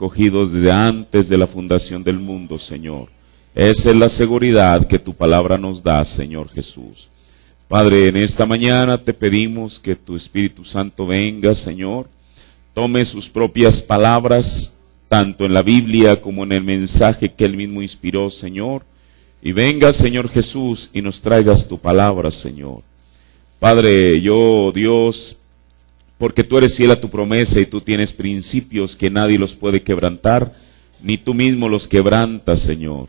escogidos desde antes de la fundación del mundo, Señor. Esa es la seguridad que tu palabra nos da, Señor Jesús. Padre, en esta mañana te pedimos que tu Espíritu Santo venga, Señor, tome sus propias palabras, tanto en la Biblia como en el mensaje que Él mismo inspiró, Señor, y venga, Señor Jesús, y nos traigas tu palabra, Señor. Padre, yo, Dios, porque tú eres fiel a tu promesa y tú tienes principios que nadie los puede quebrantar, ni tú mismo los quebrantas, Señor.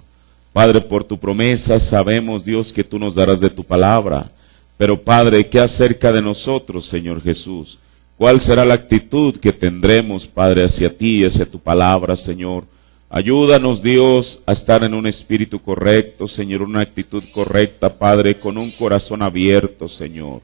Padre, por tu promesa sabemos, Dios, que tú nos darás de tu palabra. Pero Padre, ¿qué acerca de nosotros, Señor Jesús? ¿Cuál será la actitud que tendremos, Padre, hacia ti y hacia tu palabra, Señor? Ayúdanos, Dios, a estar en un espíritu correcto, Señor, una actitud correcta, Padre, con un corazón abierto, Señor.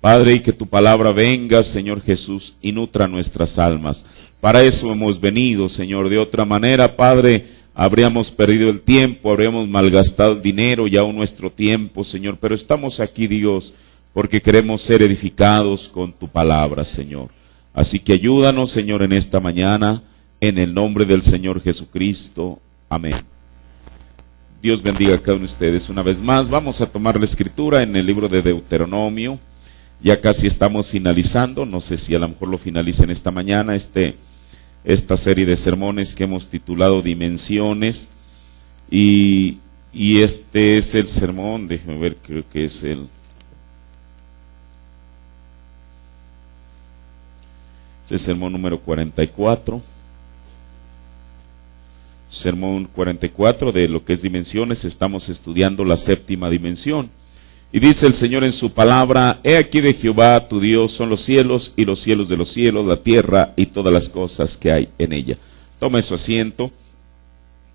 Padre, y que tu palabra venga, Señor Jesús, y nutra nuestras almas. Para eso hemos venido, Señor. De otra manera, Padre, habríamos perdido el tiempo, habríamos malgastado el dinero y aún nuestro tiempo, Señor. Pero estamos aquí, Dios, porque queremos ser edificados con tu palabra, Señor. Así que ayúdanos, Señor, en esta mañana, en el nombre del Señor Jesucristo. Amén. Dios bendiga a cada uno de ustedes una vez más. Vamos a tomar la escritura en el libro de Deuteronomio. Ya casi estamos finalizando, no sé si a lo mejor lo finalicen esta mañana, esta serie de sermones que hemos titulado Dimensiones, y este es el sermón, déjenme ver, creo que es el sermón número 44, sermón 44 de lo que es dimensiones. Estamos estudiando la séptima dimensión. Y dice el Señor en su palabra: he aquí de Jehová tu Dios son los cielos y los cielos de los cielos, la tierra y todas las cosas que hay en ella. Tome su asiento.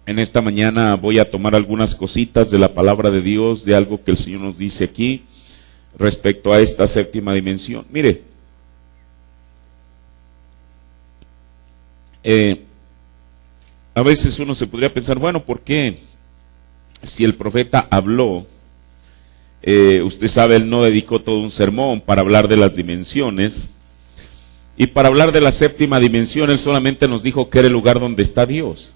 En esta mañana voy a tomar algunas cositas de la palabra de Dios, de algo que el Señor nos dice aquí respecto a esta séptima dimensión. Mire, a veces uno se podría pensar, bueno, ¿por qué? Si el profeta habló, usted sabe, él no dedicó todo un sermón para hablar de las dimensiones, y para hablar de la séptima dimensión él solamente nos dijo que era el lugar donde está Dios.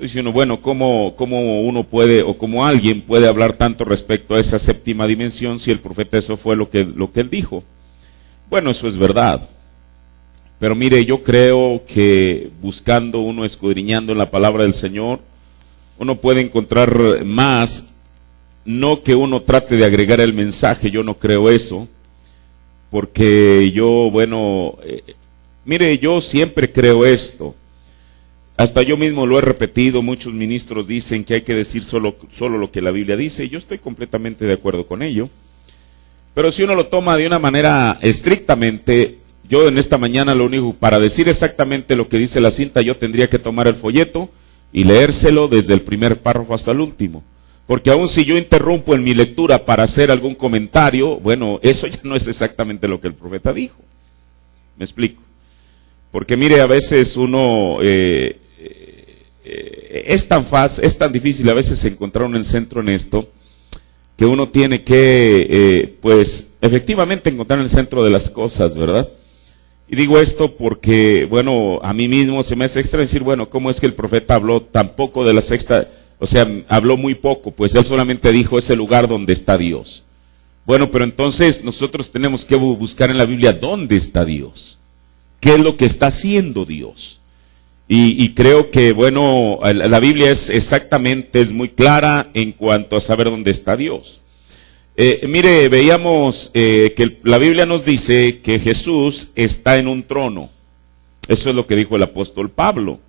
Dice uno, bueno, ¿cómo uno puede, o cómo alguien puede hablar tanto respecto a esa séptima dimensión si el profeta eso fue lo que él dijo? Bueno, eso es verdad, pero mire, yo creo que buscando uno, escudriñando en la palabra del Señor, uno puede encontrar más. No que uno trate de agregar el mensaje, yo no creo eso, porque yo, bueno, mire, yo siempre creo esto, hasta yo mismo lo he repetido. Muchos ministros dicen que hay que decir solo lo que la Biblia dice, y yo estoy completamente de acuerdo con ello, pero si uno lo toma de una manera estrictamente, yo en esta mañana lo único, para decir exactamente lo que dice la cinta, yo tendría que tomar el folleto y leérselo desde el primer párrafo hasta el último. Porque aun si yo interrumpo en mi lectura para hacer algún comentario, bueno, eso ya no es exactamente lo que el profeta dijo. ¿Me explico? Porque mire, a veces uno, es tan fácil, es tan difícil a veces encontrar un centro en esto, que uno tiene que, pues, efectivamente encontrar el centro de las cosas, ¿verdad? Y digo esto porque, bueno, a mí mismo se me hace extraño decir, bueno, ¿cómo es que el profeta habló tan poco de la sexta? O sea, habló muy poco, pues él solamente dijo ese lugar donde está Dios. Bueno, pero entonces nosotros tenemos que buscar en la Biblia dónde está Dios, qué es lo que está haciendo Dios. Y creo que, bueno, la Biblia es muy clara en cuanto a saber dónde está Dios. Mire, veíamos que la Biblia nos dice que Jesús está en un trono. Eso es lo que dijo el apóstol Pablo.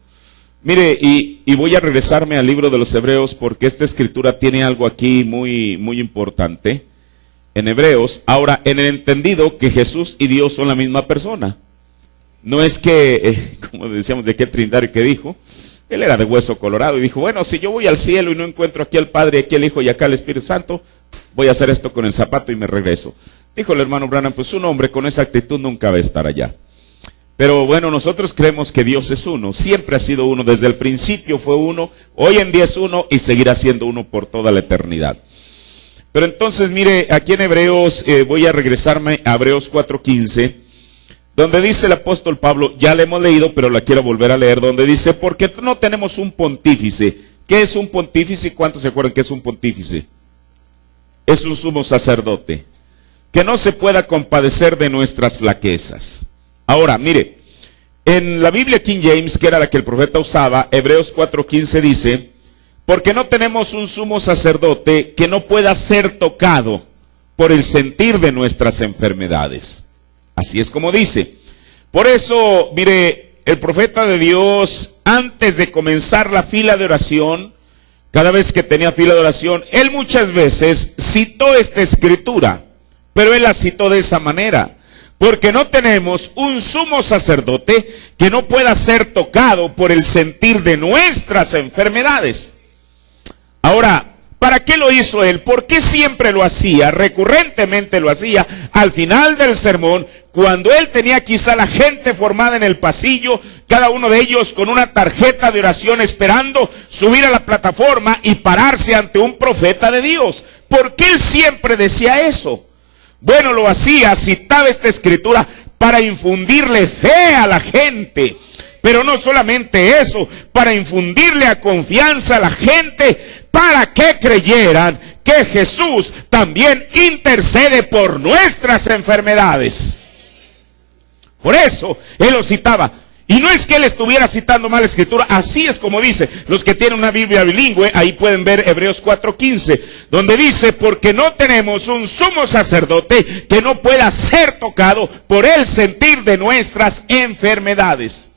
Mire, y voy a regresarme al libro de los Hebreos, porque esta escritura tiene algo aquí muy, muy importante. En Hebreos, ahora, en el entendido que Jesús y Dios son la misma persona. No es que, como decíamos de aquel trinitario que dijo, él era de hueso colorado y dijo, bueno, si yo voy al cielo y no encuentro aquí al Padre, aquí al Hijo y acá al Espíritu Santo, voy a hacer esto con el zapato y me regreso. Dijo el hermano Branham, pues un hombre con esa actitud nunca va a estar allá. Pero bueno, nosotros creemos que Dios es uno, siempre ha sido uno, desde el principio fue uno, hoy en día es uno y seguirá siendo uno por toda la eternidad. Pero entonces, mire, aquí en Hebreos, voy a regresarme a Hebreos 4:15, donde dice el apóstol Pablo, ya la hemos leído, pero la quiero volver a leer, donde dice, porque no tenemos un pontífice. ¿Qué es un pontífice? ¿Cuántos se acuerdan que es un pontífice? Es un sumo sacerdote, que no se pueda compadecer de nuestras flaquezas. Ahora, mire, en la Biblia King James, que era la que el profeta usaba, Hebreos 4:15 dice, porque no tenemos un sumo sacerdote que no pueda ser tocado por el sentir de nuestras enfermedades. Así es como dice. Por eso, mire, el profeta de Dios, antes de comenzar la fila de oración, cada vez que tenía fila de oración, él muchas veces citó esta escritura, pero él la citó de esa manera. Porque no tenemos un sumo sacerdote que no pueda ser tocado por el sentir de nuestras enfermedades. Ahora, ¿para qué lo hizo él? ¿Por qué siempre lo hacía? Recurrentemente lo hacía al final del sermón, cuando él tenía quizá la gente formada en el pasillo, cada uno de ellos con una tarjeta de oración esperando subir a la plataforma y pararse ante un profeta de Dios. ¿Por qué él siempre decía eso? Bueno, lo hacía, citaba esta escritura para infundirle fe a la gente. Pero no solamente eso, para infundirle a confianza a la gente, para que creyeran que Jesús también intercede por nuestras enfermedades. Por eso él lo citaba. Y no es que él estuviera citando mal la escritura, así es como dice. Los que tienen una Biblia bilingüe, ahí pueden ver Hebreos 4:15, donde dice, porque no tenemos un sumo sacerdote que no pueda ser tocado por el sentir de nuestras enfermedades.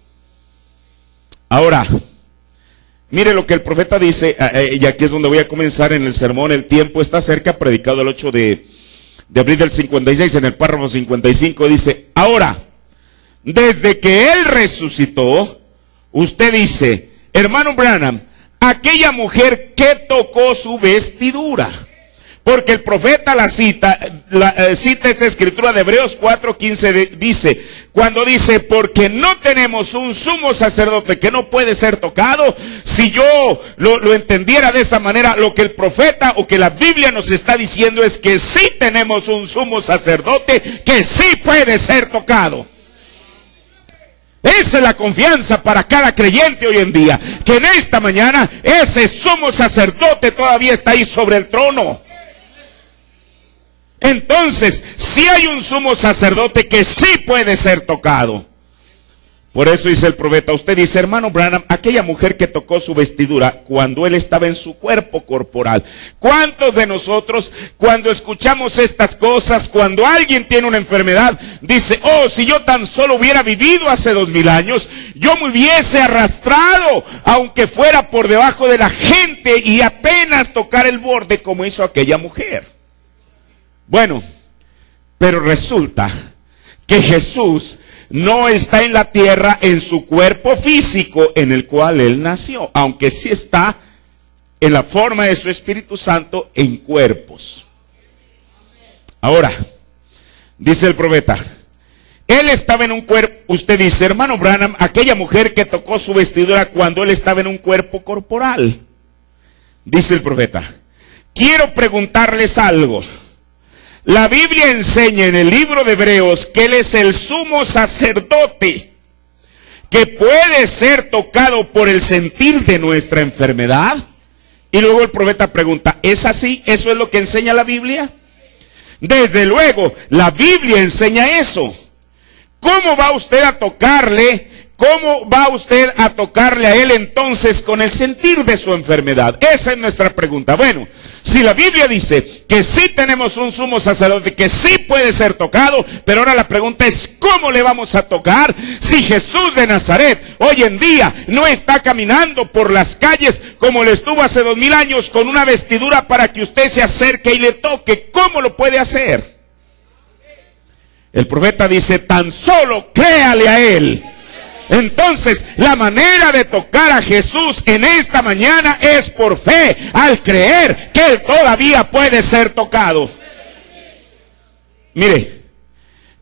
Ahora, mire lo que el profeta dice, y aquí es donde voy a comenzar en el sermón. El tiempo está cerca, predicado el 8 de abril del 56, en el párrafo 55, dice, ahora, desde que él resucitó, usted dice, hermano Branham, aquella mujer que tocó su vestidura. Porque el profeta cita esta escritura de Hebreos 4:15, dice, cuando dice, porque no tenemos un sumo sacerdote que no puede ser tocado. Si yo lo entendiera de esa manera, lo que el profeta o que la Biblia nos está diciendo es que sí tenemos un sumo sacerdote que sí puede ser tocado. Esa es la confianza para cada creyente hoy en día, que en esta mañana ese sumo sacerdote todavía está ahí sobre el trono. Entonces, sí hay un sumo sacerdote que sí puede ser tocado. Por eso dice el profeta, usted dice, hermano Branham, aquella mujer que tocó su vestidura cuando él estaba en su cuerpo corporal. ¿Cuántos de nosotros, cuando escuchamos estas cosas, cuando alguien tiene una enfermedad, dice, oh, si yo tan solo hubiera vivido hace 2000 años, yo me hubiese arrastrado, aunque fuera por debajo de la gente y apenas tocar el borde como hizo aquella mujer? Bueno, pero resulta que Jesús no está en la tierra en su cuerpo físico en el cual él nació, aunque sí está en la forma de su Espíritu Santo en cuerpos. Ahora, dice el profeta, él estaba en un cuerpo, usted dice, hermano Branham, aquella mujer que tocó su vestidura cuando él estaba en un cuerpo corporal. Dice el profeta, quiero preguntarles algo. La Biblia enseña en el libro de Hebreos que él es el sumo sacerdote que puede ser tocado por el sentir de nuestra enfermedad. Y luego el profeta pregunta, ¿es así? ¿Eso es lo que enseña la Biblia? Desde luego, la Biblia enseña eso. ¿Cómo va usted a tocarle? ¿Cómo va usted a tocarle a él entonces con el sentir de su enfermedad? Esa es nuestra pregunta. Bueno, si la Biblia dice que sí tenemos un sumo sacerdote que sí puede ser tocado, pero ahora la pregunta es, ¿cómo le vamos a tocar si Jesús de Nazaret hoy en día no está caminando por las calles como lo estuvo hace 2000 años con una vestidura para que usted se acerque y le toque? ¿Cómo lo puede hacer? El profeta dice, tan solo créale a él. Entonces, la manera de tocar a Jesús en esta mañana es por fe, al creer que él todavía puede ser tocado. Mire,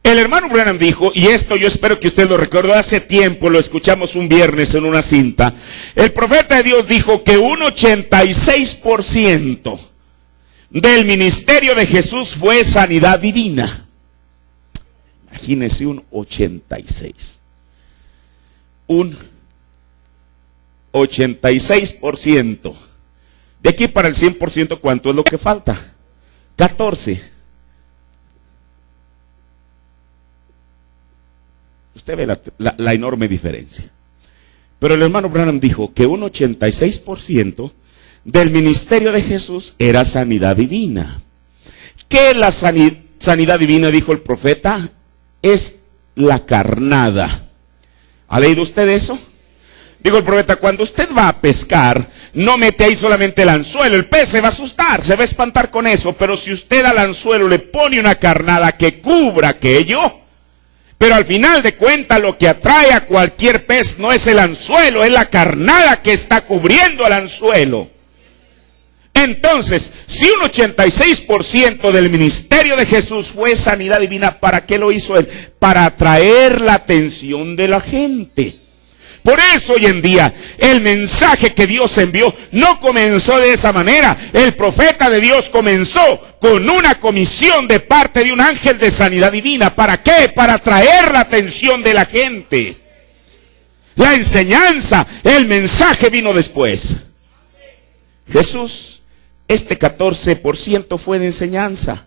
el hermano Branham dijo, y esto yo espero que usted lo recordó, hace tiempo lo escuchamos un viernes en una cinta. El profeta de Dios dijo que un 86% del ministerio de Jesús fue sanidad divina. Imagínense un 86. Un 86%. De aquí para el 100%, ¿cuánto es lo que falta? 14. Usted ve la enorme diferencia. Pero el hermano Branham dijo que un 86% del ministerio de Jesús era sanidad divina. ¿Qué es la sanidad divina? Dijo el profeta. Es la carnada. ¿Ha leído usted eso? Digo el profeta, cuando usted va a pescar, no mete ahí solamente el anzuelo, el pez se va a asustar, se va a espantar con eso, pero si usted al anzuelo le pone una carnada que cubra aquello, pero al final de cuentas lo que atrae a cualquier pez no es el anzuelo, es la carnada que está cubriendo el anzuelo. Entonces, si un 86% del ministerio de Jesús fue sanidad divina, ¿para qué lo hizo él? Para atraer la atención de la gente. Por eso hoy en día el mensaje que Dios envió no comenzó de esa manera. El profeta de Dios comenzó con una comisión de parte de un ángel de sanidad divina. ¿Para qué? Para atraer la atención de la gente. La enseñanza, el mensaje vino después. Jesús, este 14% fue de enseñanza.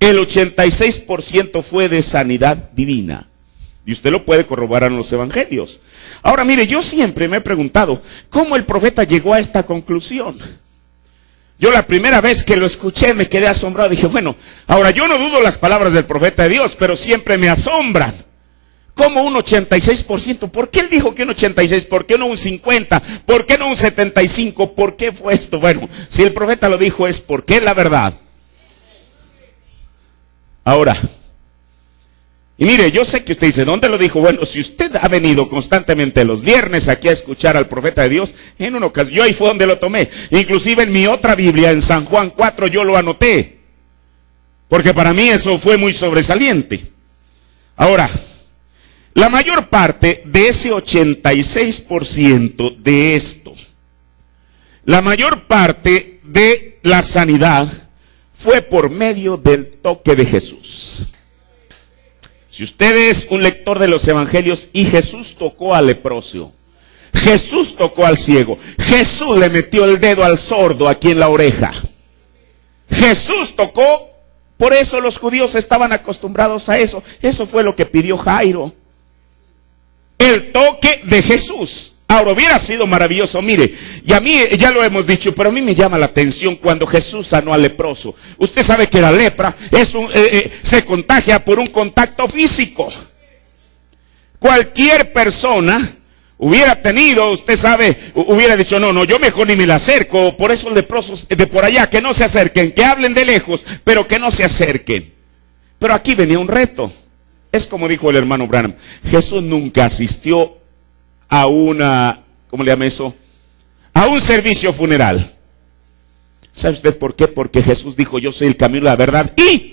El 86% fue de sanidad divina. Y usted lo puede corroborar en los evangelios. Ahora mire, yo siempre me he preguntado, ¿cómo el profeta llegó a esta conclusión? Yo la primera vez que lo escuché me quedé asombrado. Dije, bueno, ahora yo no dudo las palabras del profeta de Dios, pero siempre me asombran. ¿Cómo un 86%? ¿Por qué él dijo que un 86%? ¿Por qué no un 50%? ¿Por qué no un 75%? ¿Por qué fue esto? Bueno, si el profeta lo dijo es porque es la verdad. Ahora, y mire, yo sé que usted dice, ¿dónde lo dijo? Bueno, si usted ha venido constantemente los viernes aquí a escuchar al profeta de Dios, en una ocasión, yo ahí fue donde lo tomé. Inclusive en mi otra Biblia, en San Juan 4, yo lo anoté. Porque para mí eso fue muy sobresaliente. Ahora, la mayor parte de ese 86% de esto, la mayor parte de la sanidad fue por medio del toque de Jesús. Si usted es un lector de los evangelios y Jesús tocó al leproso, Jesús tocó al ciego, Jesús le metió el dedo al sordo aquí en la oreja, Jesús tocó, por eso los judíos estaban acostumbrados a eso. Eso fue lo que pidió Jairo, el toque de Jesús. Ahora hubiera sido maravilloso, mire, y a mí ya lo hemos dicho, pero a mí me llama la atención cuando Jesús sanó al leproso. Usted sabe que la lepra se contagia por un contacto físico. Cualquier persona hubiera tenido, usted sabe, hubiera dicho, no, yo mejor ni me la acerco. Por eso los leprosos de por allá, que no se acerquen, que hablen de lejos, pero que no se acerquen. Pero aquí venía un reto. Es como dijo el hermano Branham, Jesús nunca asistió a una, ¿cómo le llama eso? A un servicio funeral. ¿Sabe usted por qué? Porque Jesús dijo, yo soy el camino, la verdad y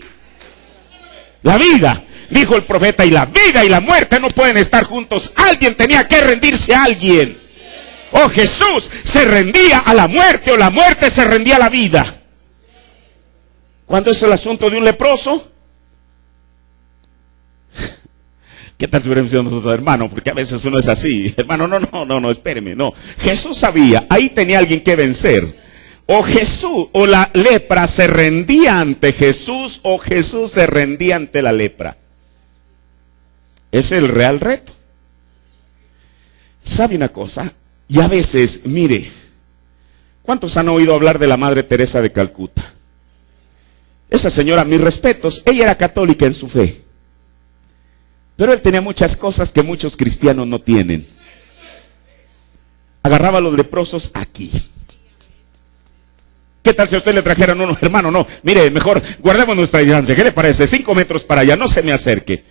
la vida. Dijo el profeta, y la vida y la muerte no pueden estar juntos. Alguien tenía que rendirse a alguien. O Jesús se rendía a la muerte, o la muerte se rendía a la vida. ¿Cuándo es el asunto de un leproso? ¿Qué tal si hubiéramos sido nosotros, hermano? Porque a veces uno es así. Hermano, no, espéreme, no. Jesús sabía, ahí tenía alguien que vencer. O Jesús, o la lepra se rendía ante Jesús, o Jesús se rendía ante la lepra. Ese es el real reto. ¿Sabe una cosa? Y a veces, mire, ¿cuántos han oído hablar de la Madre Teresa de Calcuta? Esa señora, mis respetos, ella era católica en su fe. Pero él tenía muchas cosas que muchos cristianos no tienen. Agarraba a los leprosos aquí. ¿Qué tal si a usted le trajeran uno? Hermano, no, mire, mejor guardemos nuestra distancia. ¿Qué le parece? 5 metros para allá, no se me acerque.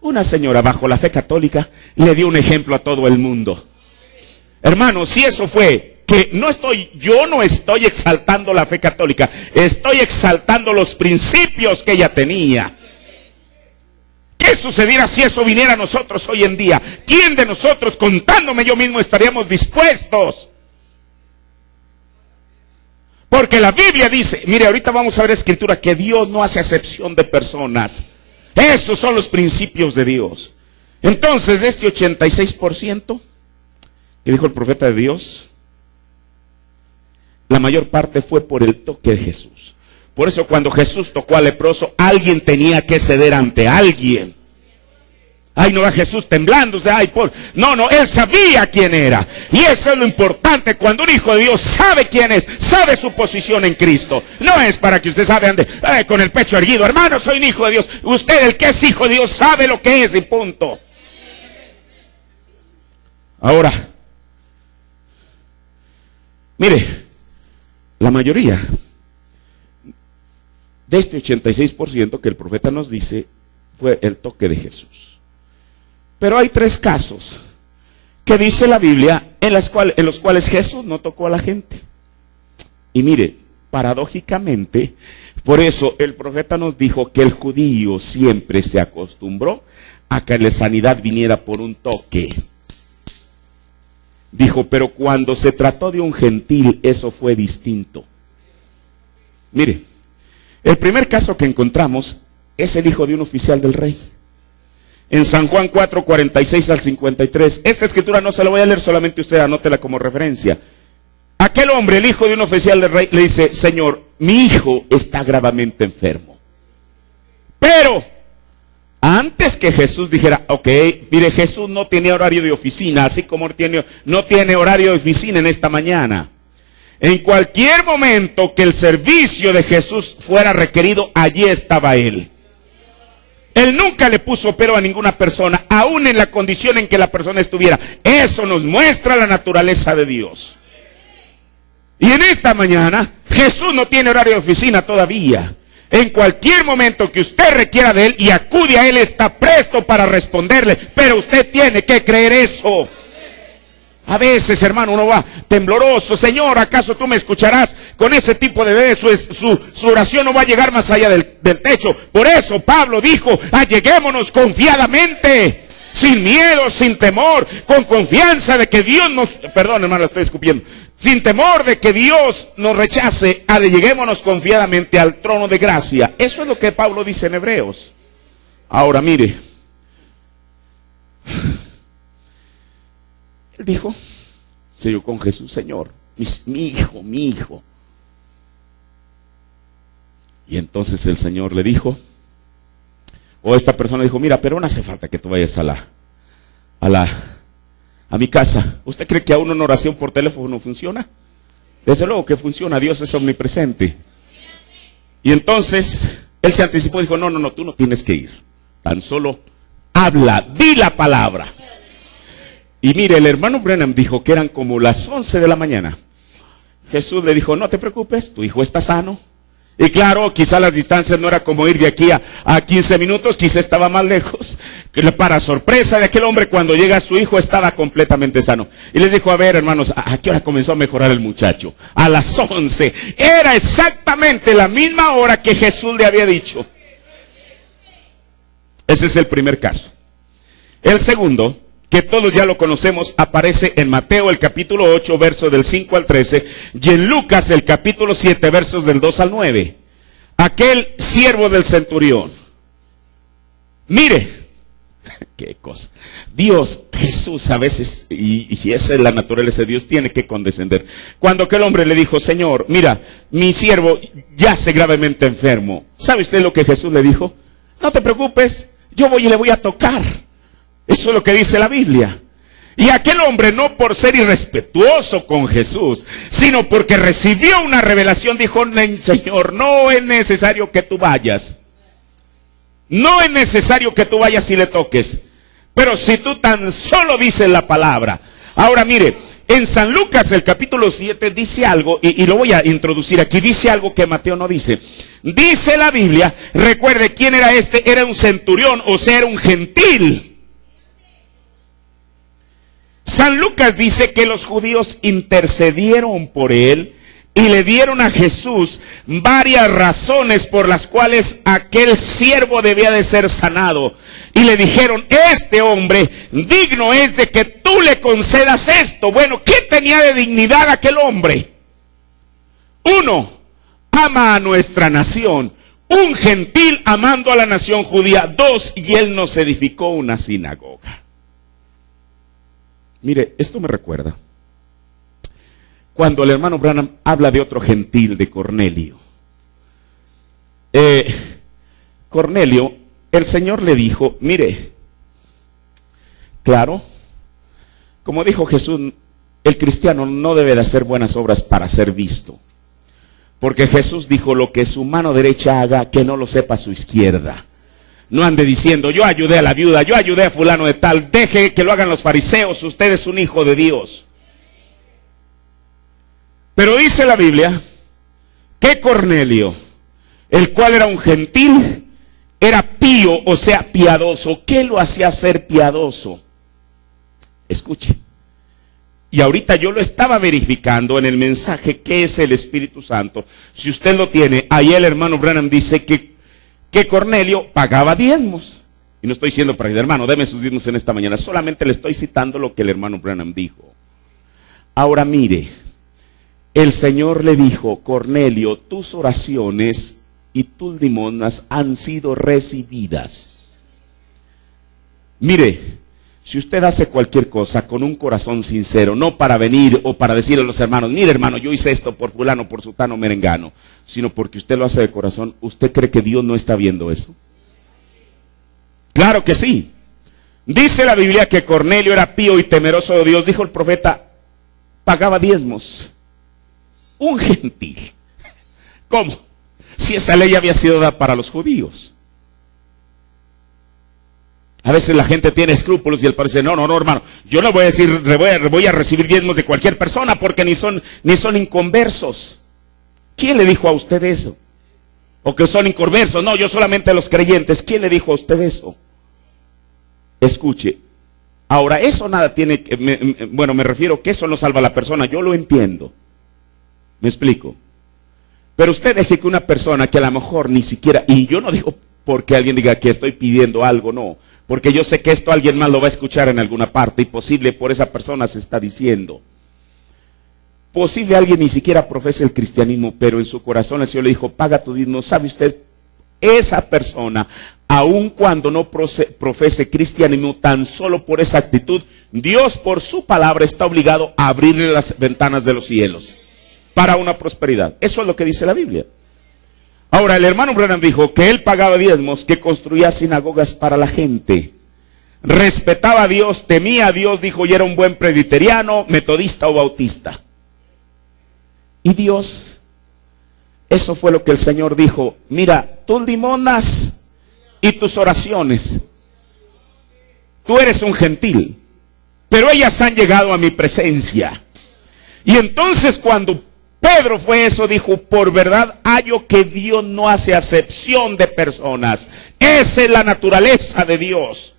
Una señora bajo la fe católica le dio un ejemplo a todo el mundo. Hermano, si eso fue, que yo no estoy exaltando la fe católica, estoy exaltando los principios que ella tenía. ¿Qué sucediera si eso viniera a nosotros hoy en día? ¿Quién de nosotros, contándome yo mismo, estaríamos dispuestos? Porque la Biblia dice, mire, ahorita vamos a ver escritura, que Dios no hace acepción de personas. Esos son los principios de Dios. Entonces, de este 86% que dijo el profeta de Dios, la mayor parte fue por el toque de Jesús. Por eso cuando Jesús tocó al leproso, alguien tenía que ceder ante alguien. Ay, no va Jesús temblando, ay, no, él sabía quién era. Y eso es lo importante, cuando un hijo de Dios sabe quién es, sabe su posición en Cristo. No es para que usted sabe ande con el pecho erguido, hermano, soy un hijo de Dios. Usted, el que es hijo de Dios, sabe lo que es y punto. Ahora, mire, la mayoría de este 86% que el profeta nos dice fue el toque de Jesús. Pero hay 3 casos que dice la Biblia en los cuales Jesús no tocó a la gente. Y mire, paradójicamente, por eso el profeta nos dijo que el judío siempre se acostumbró a que la sanidad viniera por un toque. Dijo, pero cuando se trató de un gentil, eso fue distinto. Mire, el primer caso que encontramos es el hijo de un oficial del rey. En San Juan 4, 46 al 53. Esta escritura no se la voy a leer, solamente usted anótela como referencia. Aquel hombre, el hijo de un oficial del rey, le dice, Señor, mi hijo está gravemente enfermo. Pero, antes que Jesús dijera, ok, mire, Jesús no tenía horario de oficina, así como no tiene horario de oficina en esta mañana. En cualquier momento que el servicio de Jesús fuera requerido, allí estaba Él. Él nunca le puso pero a ninguna persona, aún en la condición en que la persona estuviera. Eso nos muestra la naturaleza de Dios. Y en esta mañana, Jesús no tiene horario de oficina todavía. En cualquier momento que usted requiera de Él y acude a Él, está presto para responderle. Pero usted tiene que creer eso. A veces, hermano, uno va tembloroso. Señor, ¿acaso tú me escucharás? Con ese tipo de bebés, su oración no va a llegar más allá del techo. Por eso Pablo dijo, alleguémonos confiadamente, sin miedo, sin temor, con confianza de que Dios nos... Perdón, hermano, la estoy escupiendo. Sin temor de que Dios nos rechace, alleguémonos confiadamente al trono de gracia. Eso es lo que Pablo dice en Hebreos. Ahora, mire. Él dijo, se yo con Jesús, Señor, mi hijo. Y entonces el Señor le dijo, o esta persona dijo, mira, pero no hace falta que tú vayas a mi casa. ¿Usted cree que aún una oración por teléfono no funciona? Desde luego que funciona, Dios es omnipresente. Y entonces él se anticipó y dijo, no, tú no tienes que ir. Tan solo habla, di la palabra. Y mire, el hermano Branham dijo que eran como las 11 de la mañana. Jesús le dijo, no te preocupes, tu hijo está sano. Y claro, quizá las distancias no era como ir de aquí a 15 minutos, quizá estaba más lejos. Para sorpresa de aquel hombre, cuando llega su hijo, estaba completamente sano. Y les dijo, a ver, hermanos, ¿a qué hora comenzó a mejorar el muchacho? A las 11. Era exactamente la misma hora que Jesús le había dicho. Ese es el primer caso. El segundo, que todos ya lo conocemos, aparece en Mateo el capítulo 8, versos del 5 al 13, y en Lucas el capítulo 7, versos del 2 al 9. Aquel siervo del centurión. Mire, qué cosa. Dios, Jesús a veces, y esa es la naturaleza de Dios, tiene que condescender. Cuando aquel hombre le dijo, Señor, mira, mi siervo yace gravemente enfermo. ¿Sabe usted lo que Jesús le dijo? No te preocupes, yo voy y le voy a tocar. Eso es lo que dice la Biblia. Y aquel hombre, no por ser irrespetuoso con Jesús, sino porque recibió una revelación, dijo, Señor, no es necesario que tú vayas. No es necesario que tú vayas y le toques. Pero si tú tan solo dices la palabra. Ahora mire, en San Lucas el capítulo 7 dice algo, y lo voy a introducir aquí, dice algo que Mateo no dice. Dice la Biblia, recuerde quién era este, era un centurión, o sea, era un gentil. San Lucas dice que los judíos intercedieron por él y le dieron a Jesús varias razones por las cuales aquel siervo debía de ser sanado. Y le dijeron, este hombre digno es de que tú le concedas esto. Bueno, ¿qué tenía de dignidad aquel hombre? Uno, ama a nuestra nación. Un gentil amando a la nación judía. 2, y él nos edificó una sinagoga. Mire, esto me recuerda cuando el hermano Branham habla de otro gentil, de Cornelio. Cornelio, el Señor le dijo, mire, claro, como dijo Jesús, el cristiano no debe de hacer buenas obras para ser visto. Porque Jesús dijo, lo que su mano derecha haga, que no lo sepa su izquierda. No ande diciendo, yo ayudé a la viuda, yo ayudé a fulano de tal, deje que lo hagan los fariseos, usted es un hijo de Dios. Pero dice la Biblia que Cornelio, el cual era un gentil, era pío, o sea, piadoso. ¿Qué lo hacía ser piadoso? Escuche. Y ahorita yo lo estaba verificando en el mensaje que es el Espíritu Santo. Si usted lo tiene, ahí el hermano Branham dice que Cornelio pagaba diezmos. Y no estoy diciendo para el hermano, deme sus diezmos en esta mañana. Solamente le estoy citando lo que el hermano Branham dijo. Ahora mire, el Señor le dijo, Cornelio, tus oraciones y tus limonas han sido recibidas. Mire, si usted hace cualquier cosa con un corazón sincero, no para venir o para decirle a los hermanos, mire hermano, yo hice esto por fulano, por sutano, merengano, sino porque usted lo hace de corazón, ¿usted cree que Dios no está viendo eso? Claro que sí. Dice la Biblia que Cornelio era pío y temeroso de Dios. Dijo el profeta, pagaba diezmos. Un gentil. ¿Cómo? Si esa ley había sido dada para los judíos. A veces la gente tiene escrúpulos y él parece, no, hermano, yo no voy a decir, voy a recibir diezmos de cualquier persona porque ni son inconversos. ¿Quién le dijo a usted eso? O que son inconversos. No, yo solamente a los creyentes. ¿Quién le dijo a usted eso? Escuche. Ahora, eso nada tiene que, me refiero que eso no salva a la persona, yo lo entiendo. ¿Me explico? Pero usted deje que una persona que a lo mejor ni siquiera, y yo no digo porque alguien diga que estoy pidiendo algo, no. Porque yo sé que esto alguien más lo va a escuchar en alguna parte y posible por esa persona se está diciendo. Posible alguien ni siquiera profese el cristianismo, pero en su corazón el Señor le dijo, paga tu diezmo. ¿Sabe usted? Esa persona, aun cuando no profese cristianismo, tan solo por esa actitud, Dios por su palabra está obligado a abrirle las ventanas de los cielos para una prosperidad. Eso es lo que dice la Biblia. Ahora, el hermano Branham dijo que él pagaba diezmos, que construía sinagogas para la gente. Respetaba a Dios, temía a Dios, dijo, y era un buen presbiteriano, metodista o bautista. Y Dios, eso fue lo que el Señor dijo, mira, tus limonas y tus oraciones, tú eres un gentil, pero ellas han llegado a mi presencia. Y entonces cuando Pedro fue eso, dijo, por verdad hallo que Dios no hace acepción de personas. Esa es la naturaleza de Dios.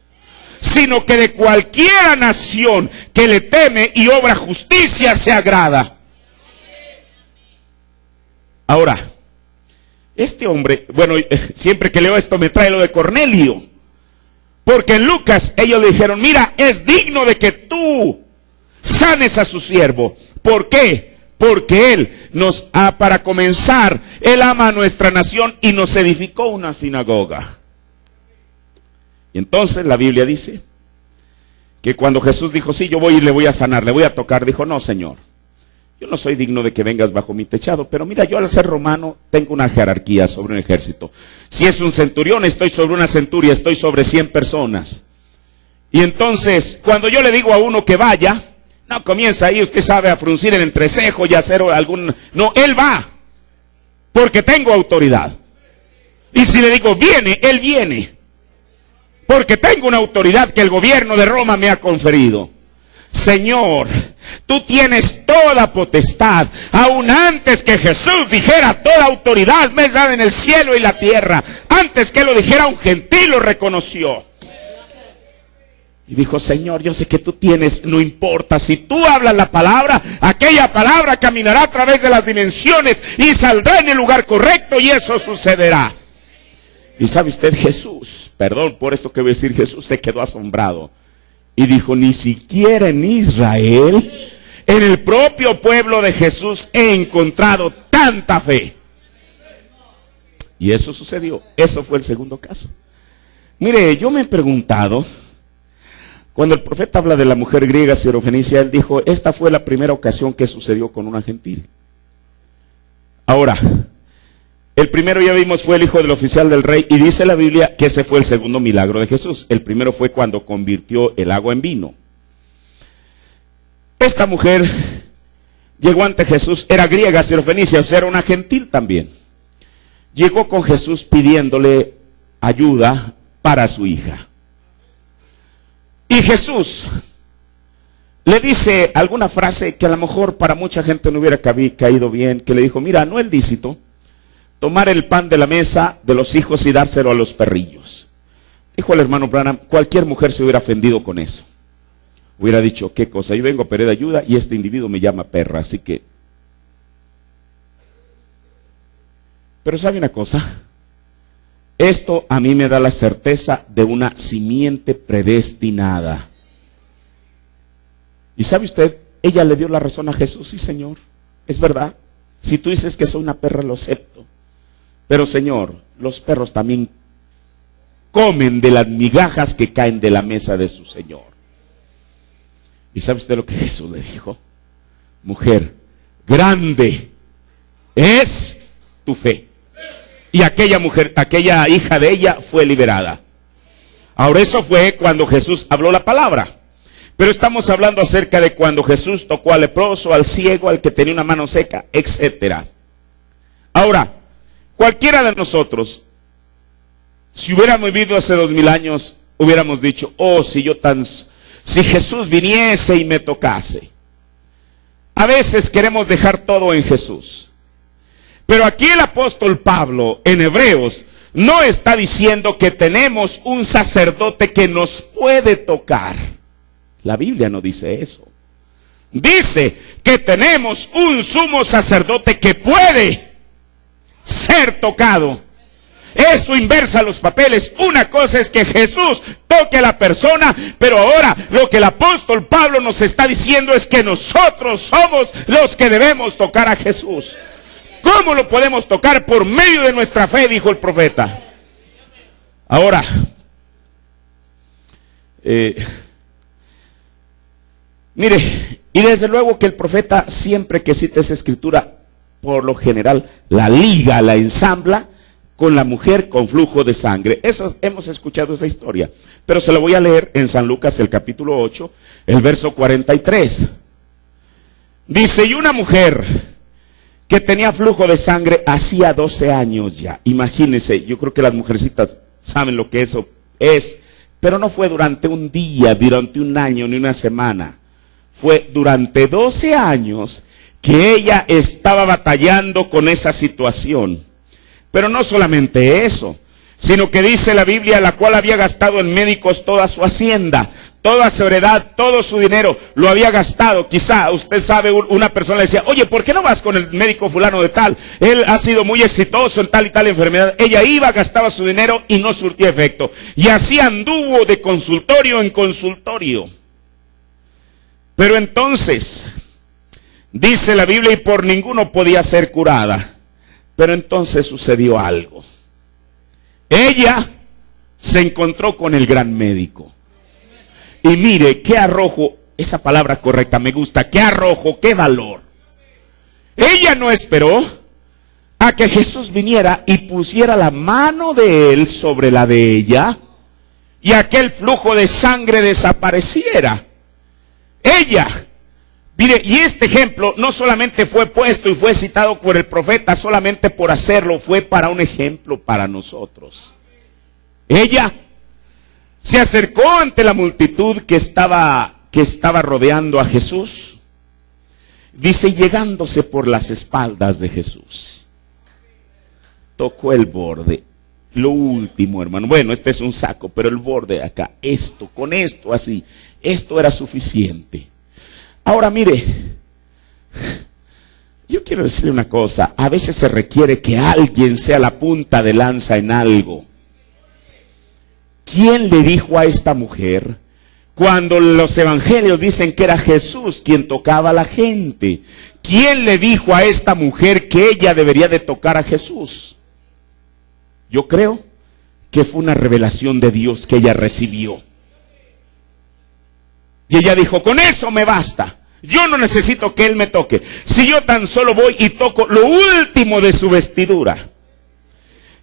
Sino que de cualquiera nación que le teme y obra justicia se agrada. Ahora, este hombre, bueno, siempre que leo esto me trae lo de Cornelio. Porque en Lucas ellos le dijeron, mira, es digno de que tú sanes a su siervo. ¿Por qué? Porque él para comenzar, él ama a nuestra nación y nos edificó una sinagoga. Y entonces la Biblia dice que cuando Jesús dijo, sí, yo voy y le voy a sanar, le voy a tocar, dijo, no, Señor, yo no soy digno de que vengas bajo mi techado, pero mira, yo al ser romano tengo una jerarquía sobre un ejército. Si es un centurión, estoy sobre una centuria, estoy sobre 100 personas. Y entonces, cuando yo le digo a uno que vaya, no comienza ahí, usted sabe, a fruncir el entrecejo y hacer algún... No, él va, porque tengo autoridad. Y si le digo, viene, él viene. Porque tengo una autoridad que el gobierno de Roma me ha conferido. Señor, tú tienes toda potestad. Aún antes que Jesús dijera, toda autoridad me es dada en el cielo y la tierra. Antes que lo dijera, un gentil lo reconoció. Y dijo, Señor, yo sé que tú tienes, no importa, si tú hablas la palabra, aquella palabra caminará a través de las dimensiones y saldrá en el lugar correcto y eso sucederá. Y sabe usted, Jesús, perdón por esto que voy a decir, Jesús se quedó asombrado. Y dijo, ni siquiera en Israel, en el propio pueblo de Jesús he encontrado tanta fe. Y eso sucedió. Eso fue el segundo caso. Mire, yo me he preguntado, cuando el profeta habla de la mujer griega sirofenicia, él dijo, esta fue la primera ocasión que sucedió con una gentil. Ahora, el primero ya vimos fue el hijo del oficial del rey, y dice la Biblia que ese fue el segundo milagro de Jesús. El primero fue cuando convirtió el agua en vino. Esta mujer llegó ante Jesús, era griega sirofenicia, o sea, era una gentil también. Llegó con Jesús pidiéndole ayuda para su hija. Y Jesús le dice alguna frase que a lo mejor para mucha gente no hubiera caído bien, que le dijo, mira, no es lícito tomar el pan de la mesa de los hijos y dárselo a los perrillos. Dijo el hermano Branham, cualquier mujer se hubiera ofendido con eso. Hubiera dicho, ¿qué cosa? Yo vengo a pedir ayuda y este individuo me llama perra, así que... Pero ¿sabe una cosa? Esto a mí me da la certeza de una simiente predestinada. ¿Y sabe usted? Ella le dio la razón a Jesús, sí Señor, es verdad. Si tú dices que soy una perra, lo acepto. Pero Señor, los perros también comen de las migajas que caen de la mesa de su Señor. ¿Y sabe usted lo que Jesús le dijo? Mujer, grande es tu fe. Y aquella mujer, aquella hija de ella fue liberada. Ahora eso fue cuando Jesús habló la palabra. Pero estamos hablando acerca de cuando Jesús tocó al leproso, al ciego, al que tenía una mano seca, etc. Ahora, cualquiera de nosotros, si hubiéramos vivido hace 2000 años, hubiéramos dicho, oh, si Jesús viniese y me tocase. A veces queremos dejar todo en Jesús. Pero aquí el apóstol Pablo en Hebreos no está diciendo que tenemos un sacerdote que nos puede tocar. La Biblia no dice eso. Dice que tenemos un sumo sacerdote que puede ser tocado. Eso inversa los papeles. Una cosa es que Jesús toque a la persona, pero ahora lo que el apóstol Pablo nos está diciendo es que nosotros somos los que debemos tocar a Jesús. ¿Cómo lo podemos tocar? Por medio de nuestra fe, dijo el profeta. Ahora, mire, y desde luego que el profeta siempre que cita esa escritura, por lo general, la liga, la ensambla con la mujer con flujo de sangre. Eso hemos escuchado esa historia, pero se lo voy a leer en San Lucas, el capítulo 8, el verso 43. Dice, y una mujer que tenía flujo de sangre hacía 12 años ya. Imagínense, yo creo que las mujercitas saben lo que eso es, pero no fue durante un día, durante un año, ni una semana. Fue durante 12 años que ella estaba batallando con esa situación. Pero no solamente eso, sino que dice la Biblia, la cual había gastado en médicos toda su hacienda, toda su heredad, todo su dinero, lo había gastado. Quizá usted sabe, una persona le decía, oye, ¿por qué no vas con el médico fulano de tal? Él ha sido muy exitoso en tal y tal enfermedad. Ella iba, gastaba su dinero y no surtía efecto. Y así anduvo de consultorio en consultorio. Pero entonces, dice la Biblia, y por ninguno podía ser curada. Pero entonces sucedió algo. Ella se encontró con el gran médico. Y mire, qué arrojo, esa palabra correcta me gusta, qué arrojo, qué valor. Ella no esperó a que Jesús viniera y pusiera la mano de él sobre la de ella y aquel flujo de sangre desapareciera. Ella, mire, y este ejemplo no solamente fue puesto y fue citado por el profeta solamente por hacerlo, fue para un ejemplo para nosotros. Ella se acercó ante la multitud que estaba rodeando a Jesús. Dice, llegándose por las espaldas de Jesús, tocó el borde, lo último, hermano. Bueno, este es un saco, pero el borde de acá, esto, con esto, así, esto era suficiente. Ahora mire, yo quiero decirle una cosa, a veces se requiere que alguien sea la punta de lanza en algo. ¿Quién le dijo a esta mujer? Cuando los evangelios dicen que era Jesús quien tocaba a la gente, ¿quién le dijo a esta mujer que ella debería de tocar a Jesús? Yo creo que fue una revelación de Dios que ella recibió. Y ella dijo, con eso me basta. Yo no necesito que Él me toque. Si yo tan solo voy y toco lo último de su vestidura.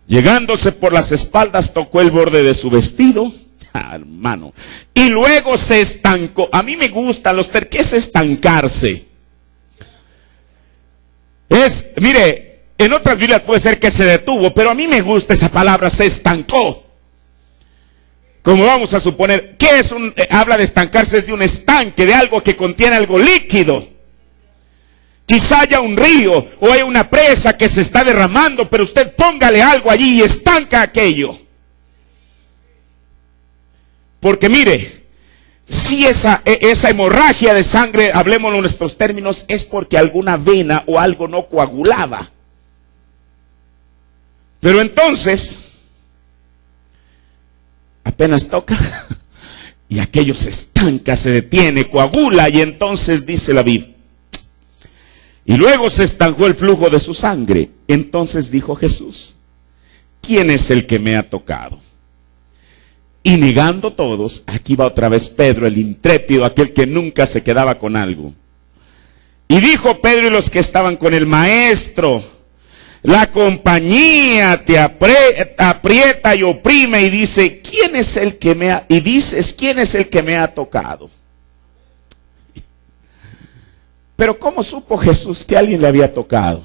Llegándose por las espaldas, tocó el borde de su vestido. Hermano. Y luego se estancó. A mí me gustan los términos. ¿Qué es estancarse? Mire, en otras Biblias puede ser que se detuvo, pero a mí me gusta esa palabra, se estancó. Como vamos a suponer, ¿qué es habla de estancarse? Es de un estanque, de algo que contiene algo líquido. Quizá haya un río o hay una presa que se está derramando, pero usted póngale algo allí y estanca aquello. Porque mire, si esa hemorragia de sangre, hablemoslo en nuestros términos, es porque alguna vena o algo no coagulaba. Pero entonces, apenas toca y aquello se estanca, se detiene, coagula, y entonces dice la Biblia, y luego se estancó el flujo de su sangre. Entonces dijo Jesús, ¿quién es el que me ha tocado? Y negando todos, aquí va otra vez Pedro, el intrépido, aquel que nunca se quedaba con algo. Y dijo Pedro y los que estaban con el maestro, la compañía te aprieta y oprime, y dice, ¿quién es el que me ha? Y dices, ¿quién es el que me ha tocado? Pero ¿cómo supo Jesús que alguien le había tocado?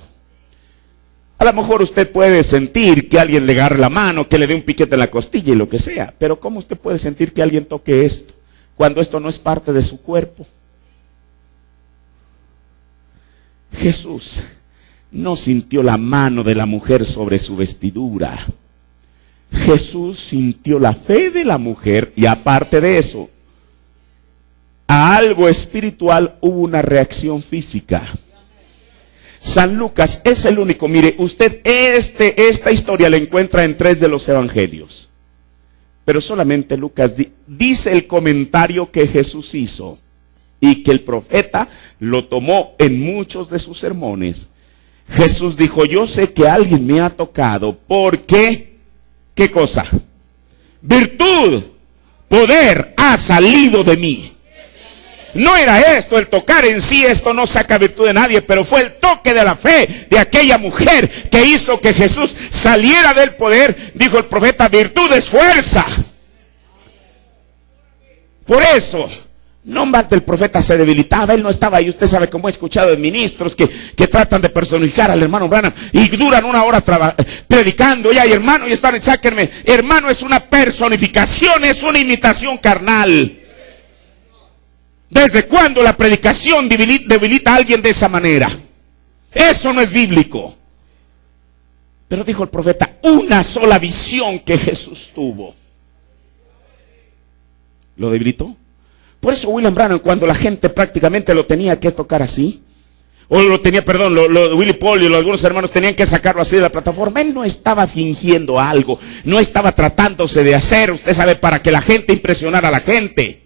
A lo mejor usted puede sentir que alguien le agarre la mano, que le dé un piquete en la costilla y lo que sea. Pero ¿cómo usted puede sentir que alguien toque esto cuando esto no es parte de su cuerpo? Jesús no sintió la mano de la mujer sobre su vestidura. Jesús sintió la fe de la mujer, y aparte de eso, a algo espiritual hubo una reacción física. San Lucas es el único, mire, usted esta historia la encuentra en 3 de los evangelios. Pero solamente Lucas dice el comentario que Jesús hizo y que el profeta lo tomó en muchos de sus sermones. Jesús dijo, yo sé que alguien me ha tocado porque, ¿qué cosa? Virtud, poder ha salido de mí. No era esto, el tocar en sí, esto no saca virtud de nadie, pero fue el toque de la fe de aquella mujer que hizo que Jesús saliera del poder. Dijo el profeta, virtud es fuerza. Por eso, no más el profeta se debilitaba, él no estaba ahí. Usted sabe cómo he escuchado de ministros que tratan de personificar al hermano Branham y duran una hora predicando, ya, y hermano, y están, sáquenme, hermano, es una personificación, es una imitación carnal. ¿Desde cuándo la predicación debilita a alguien de esa manera? Eso no es bíblico. Pero dijo el profeta, una sola visión que Jesús tuvo lo debilitó. Por eso William Branham, cuando la gente prácticamente lo tenía que tocar así, o lo tenía, perdón, Willie Paul y algunos hermanos tenían que sacarlo así de la plataforma, él no estaba fingiendo algo, no estaba tratándose de hacer, usted sabe, para que la gente impresionara a la gente.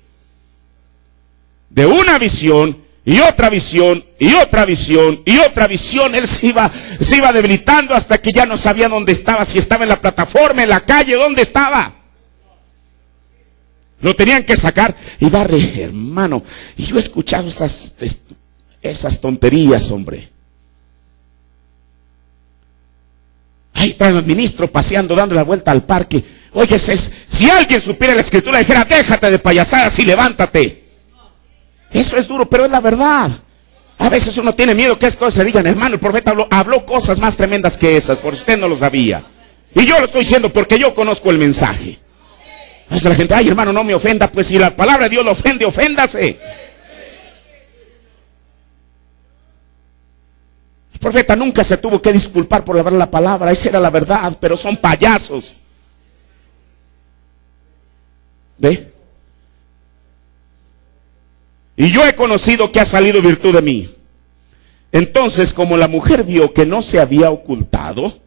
De una visión y otra visión y otra visión y otra visión, él se iba debilitando hasta que ya no sabía dónde estaba, si estaba en la plataforma, en la calle, dónde estaba. Lo tenían que sacar y darle, hermano. Y yo he escuchado esas tonterías, hombre. Ahí traen al ministro paseando, dando la vuelta al parque. Oye, si alguien supiera la escritura, dijera, déjate de payasadas y levántate. Eso es duro, pero es la verdad. A veces uno tiene miedo que es cosas se digan, hermano, el profeta habló cosas más tremendas que esas, por usted no lo sabía. Y yo lo estoy diciendo porque yo conozco el mensaje. A veces la gente, ay, hermano, no me ofenda. Pues si la palabra de Dios lo ofende, oféndase. El profeta nunca se tuvo que disculpar por hablar la palabra, esa era la verdad, pero son payasos. ¿Ve? Y yo he conocido que ha salido virtud de mí. Entonces, como la mujer vio que no se había ocultado,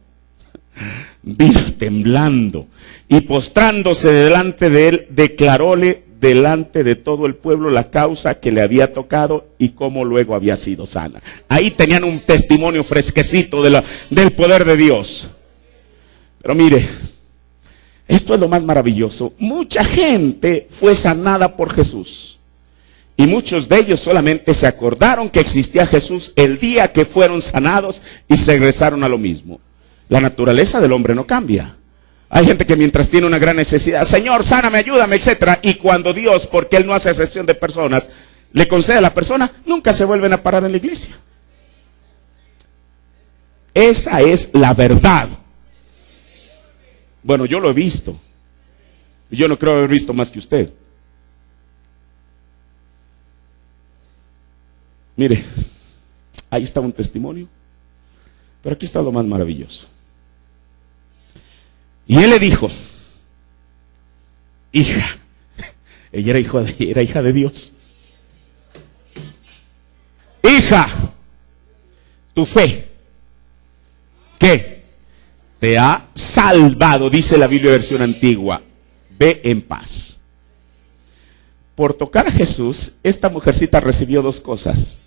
vino temblando y postrándose delante de él, declaróle delante de todo el pueblo la causa que le había tocado y cómo luego había sido sana. Ahí tenían un testimonio fresquecito del poder de Dios. Pero mire, esto es lo más maravilloso. Mucha gente fue sanada por Jesús. Y muchos de ellos solamente se acordaron que existía Jesús el día que fueron sanados y se regresaron a lo mismo. La naturaleza del hombre no cambia. Hay gente que mientras tiene una gran necesidad, Señor, sáname, ayúdame, etcétera, y cuando Dios, porque Él no hace excepción de personas, le concede a la persona, nunca se vuelven a parar en la iglesia. Esa es la verdad. Bueno, yo lo he visto. Yo no creo haber visto más que usted. Mire, ahí está un testimonio. Pero aquí está lo más maravilloso. Y él le dijo, hija, ella era hija de Dios. Hija, tu fe, ¿qué? Te ha salvado, dice la Biblia versión antigua. Ve en paz. Por tocar a Jesús, esta mujercita recibió dos cosas.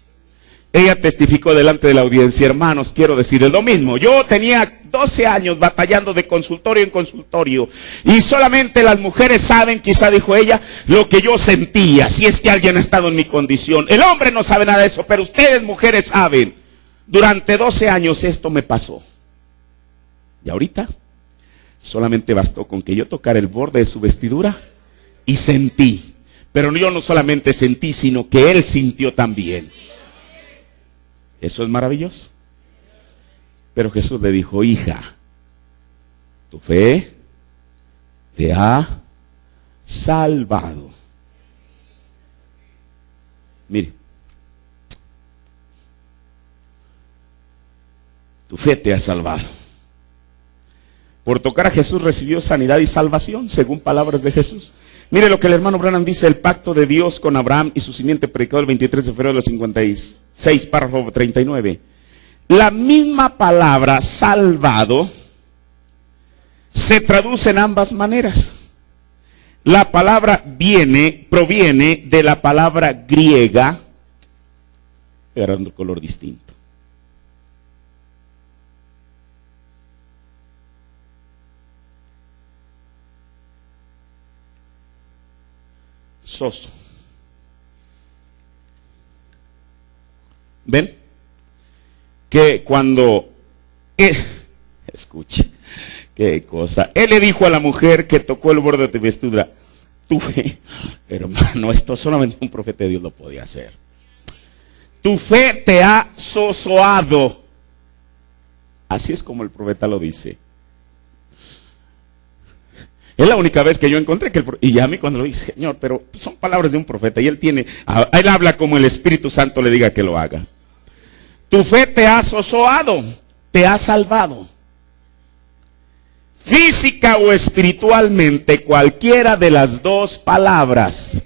Ella testificó delante de la audiencia, hermanos, quiero decirles lo mismo. Yo tenía 12 años batallando de consultorio en consultorio. Y solamente las mujeres saben, quizá dijo ella, lo que yo sentía, si es que alguien ha estado en mi condición. El hombre no sabe nada de eso, pero ustedes mujeres saben. Durante 12 años esto me pasó. Y ahorita, solamente bastó con que yo tocara el borde de su vestidura y sentí. Pero yo no solamente sentí, sino que él sintió también. Eso es maravilloso. Pero Jesús le dijo, hija, tu fe te ha salvado. Mire, tu fe te ha salvado. Por tocar a Jesús recibió sanidad y salvación, según palabras de Jesús. Mire lo que el hermano Branham dice, el pacto de Dios con Abraham y su simiente, predicado el 23 de febrero del 56, párrafo 39. La misma palabra salvado se traduce en ambas maneras. La palabra proviene de la palabra griega, agarrando un color distinto. Soso. ¿Ven? Que cuando él, escuche, qué cosa, él le dijo a la mujer que tocó el borde de tu vestidura, tu fe, hermano, esto solamente un profeta de Dios lo podía hacer. Tu fe te ha sosoado. Así es como el profeta lo dice. Es la única vez que yo encontré que y a mí cuando lo dice, Señor, pero son palabras de un profeta y él habla como el Espíritu Santo le diga que lo haga. Tu fe te ha sosoado, te ha salvado. Física o espiritualmente, cualquiera de las dos palabras.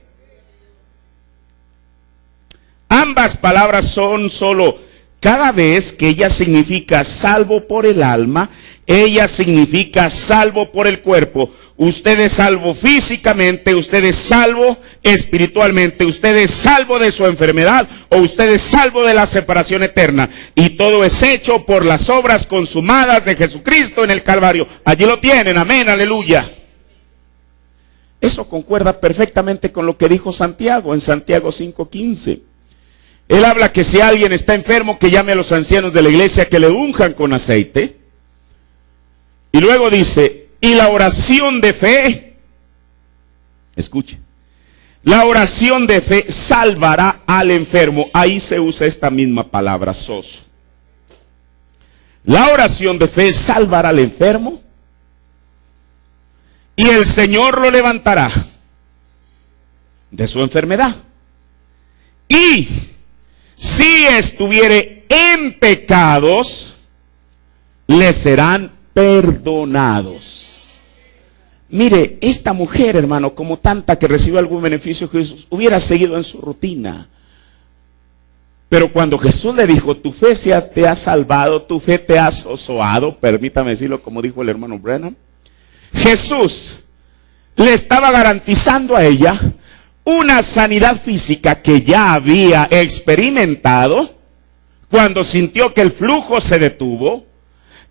Ambas palabras son solo, cada vez que ella significa salvo por el alma, ella significa salvo por el cuerpo. Usted es salvo físicamente, usted es salvo espiritualmente, usted es salvo de su enfermedad o usted es salvo de la separación eterna. Y todo es hecho por las obras consumadas de Jesucristo en el Calvario. Allí lo tienen, amén, aleluya. Eso concuerda perfectamente con lo que dijo Santiago en Santiago 5:15. Él habla que si alguien está enfermo, que llame a los ancianos de la iglesia que le unjan con aceite. Y luego dice, y la oración de fe, escuche, la oración de fe salvará al enfermo. Ahí se usa esta misma palabra, soso. La oración de fe salvará al enfermo y el Señor lo levantará de su enfermedad. Y si estuviere en pecados, le serán perdonados. Mire, esta mujer, hermano, como tanta que recibió algún beneficio de Jesús, hubiera seguido en su rutina. Pero cuando Jesús le dijo, tu fe te ha salvado, tu fe te ha sosoado, permítame decirlo como dijo el hermano Branham, Jesús le estaba garantizando a ella una sanidad física que ya había experimentado cuando sintió que el flujo se detuvo,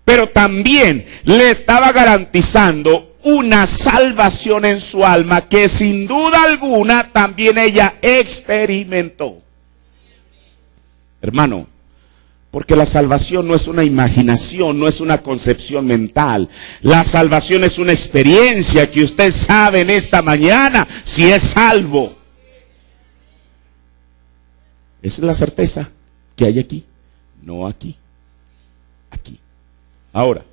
pero también le estaba garantizando una salvación en su alma que sin duda alguna también ella experimentó. Hermano, porque la salvación no es una imaginación, no es una concepción mental. La salvación es una experiencia que usted sabe en esta mañana si es salvo. Esa es la certeza que hay aquí, no aquí, aquí. Ahora,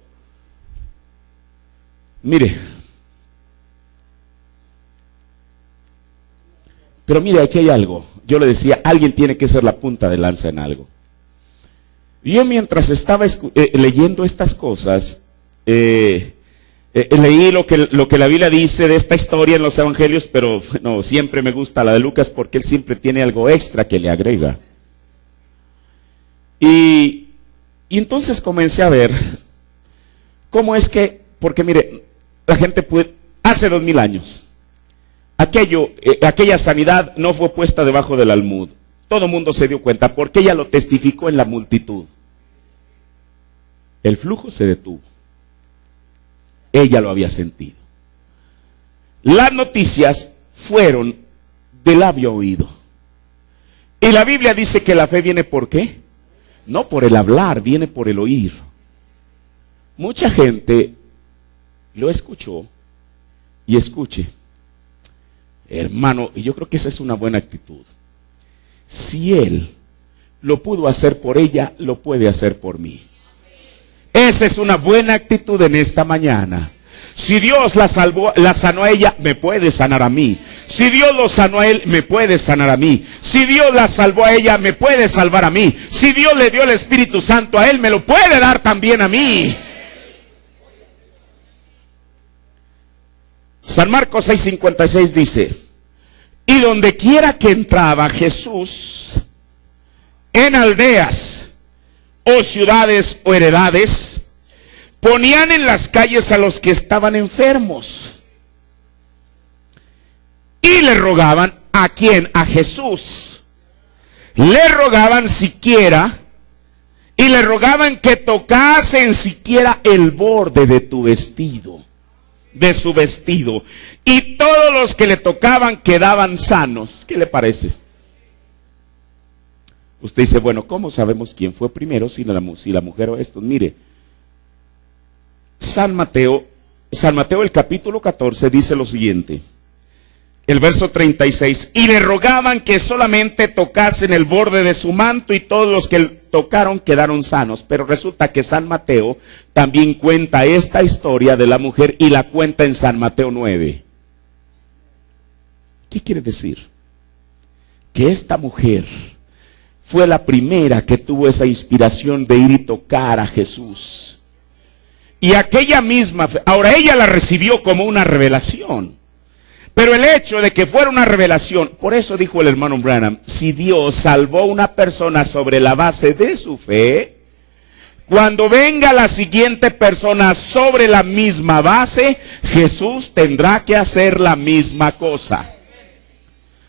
mire, pero mire, aquí hay algo. Yo le decía, alguien tiene que ser la punta de lanza en algo. Yo mientras estaba leyendo estas cosas, leí lo que la Biblia dice de esta historia en los evangelios, pero no, siempre me gusta la de Lucas porque él siempre tiene algo extra que le agrega. Y entonces comencé a ver cómo es que, porque mire, la gente hace 2000 años, aquella sanidad no fue puesta debajo del almud. Todo el mundo se dio cuenta porque ella lo testificó en la multitud. El flujo se detuvo. Ella lo había sentido. Las noticias fueron de labio a oído. Y la Biblia dice que la fe viene ¿por qué? No por el hablar, viene por el oír. Mucha gente lo escuchó y escuche. Hermano, y yo creo que esa es una buena actitud. Si él lo pudo hacer por ella, lo puede hacer por mí. Esa es una buena actitud en esta mañana. Si Dios la sanó a ella, me puede sanar a mí. Si Dios lo sanó a él, me puede sanar a mí. Si Dios la salvó a ella, me puede salvar a mí. Si Dios le dio el Espíritu Santo a él, me lo puede dar también a mí. San Marcos 6:56 dice: y donde quiera que entraba Jesús, en aldeas o ciudades o heredades, ponían en las calles a los que estaban enfermos y le rogaban, ¿a quién? A Jesús. Le rogaban siquiera, y le rogaban que tocasen siquiera el borde de tu vestido, de su vestido. Y todos los que le tocaban quedaban sanos. ¿Qué le parece? Usted dice, bueno, ¿cómo sabemos quién fue primero? Si la mujer o estos. Mire, San Mateo el capítulo 14 dice lo siguiente. El verso 36. Y le rogaban que solamente tocasen el borde de su manto, y todos los que tocaron quedaron sanos. Pero resulta que San Mateo también cuenta esta historia de la mujer y la cuenta en San Mateo 9. ¿Qué quiere decir? Que esta mujer fue la primera que tuvo esa inspiración de ir y tocar a Jesús. Y aquella misma fe, ahora ella la recibió como una revelación. Pero el hecho de que fuera una revelación, por eso dijo el hermano Branham, si Dios salvó a una persona sobre la base de su fe, cuando venga la siguiente persona sobre la misma base, Jesús tendrá que hacer la misma cosa.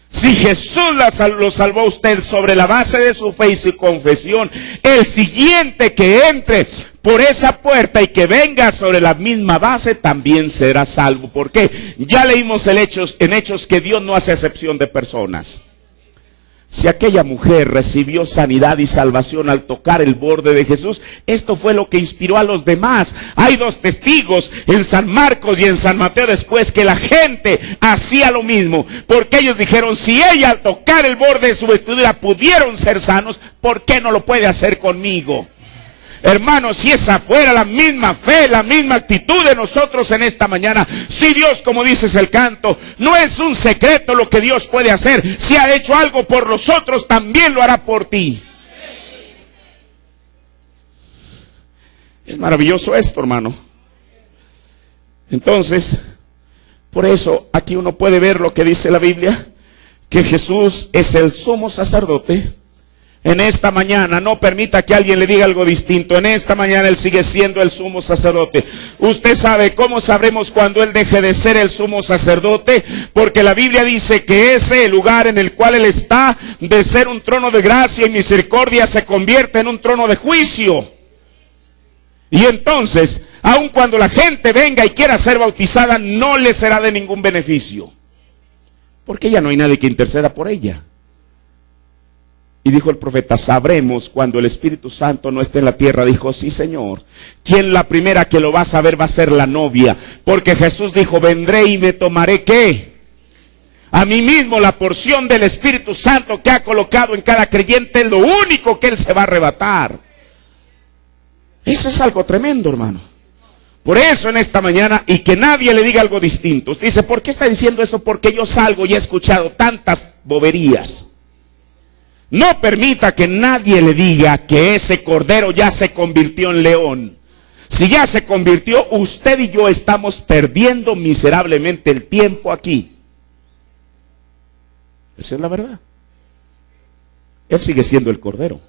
Si Jesús lo salvó a usted sobre la base de su fe y su confesión, el siguiente que entre por esa puerta y que venga sobre la misma base también será salvo. ¿Por qué? Ya leímos en Hechos que Dios no hace excepción de personas. Si aquella mujer recibió sanidad y salvación al tocar el borde de Jesús, esto fue lo que inspiró a los demás. Hay dos testigos en San Marcos y en San Mateo después que la gente hacía lo mismo, porque ellos dijeron, si ella al tocar el borde de su vestidura pudieron ser sanos, ¿por qué no lo puede hacer conmigo? Hermanos, si esa fuera la misma fe, la misma actitud de nosotros en esta mañana, si Dios, como dices el canto, no es un secreto lo que Dios puede hacer, si ha hecho algo por nosotros, también lo hará por ti. Es maravilloso esto, hermano. Entonces, por eso aquí uno puede ver lo que dice la Biblia, que Jesús es el sumo sacerdote. En esta mañana, no permita que alguien le diga algo distinto. En esta mañana Él sigue siendo el sumo sacerdote. Usted sabe cómo sabremos cuando Él deje de ser el sumo sacerdote, porque la Biblia dice que ese lugar en el cual Él está, de ser un trono de gracia y misericordia, se convierte en un trono de juicio. Y entonces, aun cuando la gente venga y quiera ser bautizada, no le será de ningún beneficio. Porque ya no hay nadie que interceda por ella. Y dijo el profeta, sabremos cuando el Espíritu Santo no esté en la tierra. Dijo, sí, Señor. ¿Quién la primera que lo va a saber va a ser la novia? Porque Jesús dijo, vendré y me tomaré, ¿qué? A mí mismo la porción del Espíritu Santo que ha colocado en cada creyente es lo único que Él se va a arrebatar. Eso es algo tremendo, hermano. Por eso en esta mañana, y que nadie le diga algo distinto. Usted dice, ¿por qué está diciendo esto? Porque yo salgo y he escuchado tantas boberías. No permita que nadie le diga que ese cordero ya se convirtió en león. Si ya se convirtió, usted y yo estamos perdiendo miserablemente el tiempo aquí. Esa es la verdad. Él sigue siendo el cordero.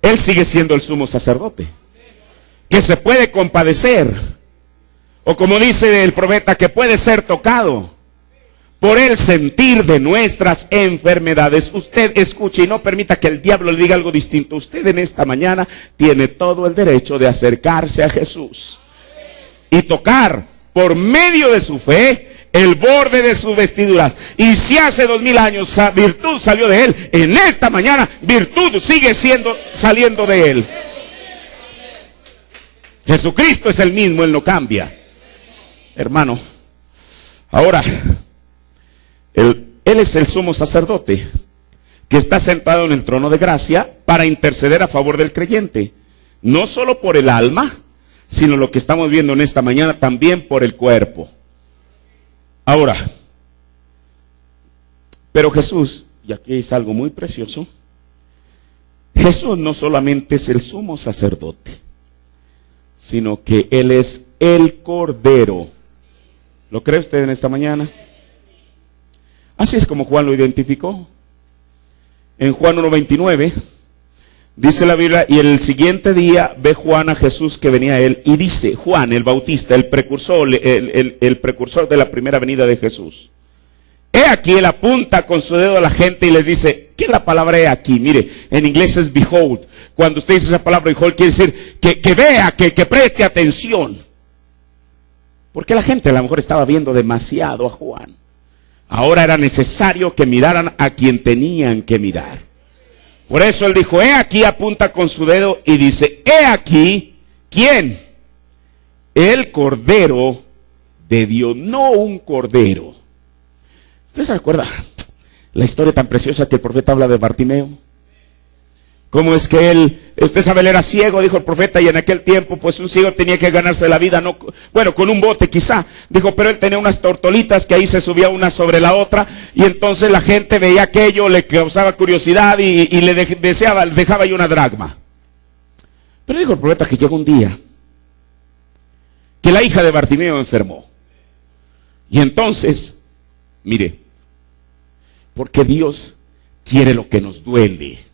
Él sigue siendo el sumo sacerdote, que se puede compadecer, o como dice el profeta, que puede ser tocado por el sentir de nuestras enfermedades. Usted escuche y no permita que el diablo le diga algo distinto. Usted en esta mañana tiene todo el derecho de acercarse a Jesús y tocar por medio de su fe el borde de sus vestiduras. Y si hace 2000 años virtud salió de él, en esta mañana virtud sigue saliendo de él. Jesucristo es el mismo, Él no cambia. Hermano, ahora, Él es el sumo sacerdote que está sentado en el trono de gracia para interceder a favor del creyente. No solo por el alma, sino lo que estamos viendo en esta mañana, también por el cuerpo. Ahora, pero Jesús, y aquí es algo muy precioso, Jesús no solamente es el sumo sacerdote, sino que Él es el Cordero. ¿Lo cree usted en esta mañana? Así es como Juan lo identificó. En Juan 1:29 dice la Biblia, y el siguiente día ve Juan a Jesús que venía a él, y dice, Juan el Bautista, el precursor de la primera venida de Jesús. He aquí, él apunta con su dedo a la gente y les dice, ¿qué es la palabra he aquí? Mire, en inglés es behold. Cuando usted dice esa palabra behold, quiere decir que vea, que preste atención. Porque la gente a lo mejor estaba viendo demasiado a Juan. Ahora era necesario que miraran a quien tenían que mirar. Por eso él dijo, he aquí, apunta con su dedo y dice, he aquí, ¿quién? El Cordero de Dios, no un cordero. ¿Usted se acuerda la historia tan preciosa que el profeta habla de Bartimeo? ¿Cómo es que usted sabe, él era ciego, dijo el profeta, y en aquel tiempo pues un ciego tenía que ganarse la vida, no, bueno, con un bote quizá, dijo, pero él tenía unas tortolitas que ahí se subía una sobre la otra, y entonces la gente veía aquello, le causaba curiosidad y le dejaba ahí una dracma. Pero dijo el profeta que llegó un día que la hija de Bartimeo enfermó, y entonces, mire, porque Dios quiere lo que nos duele.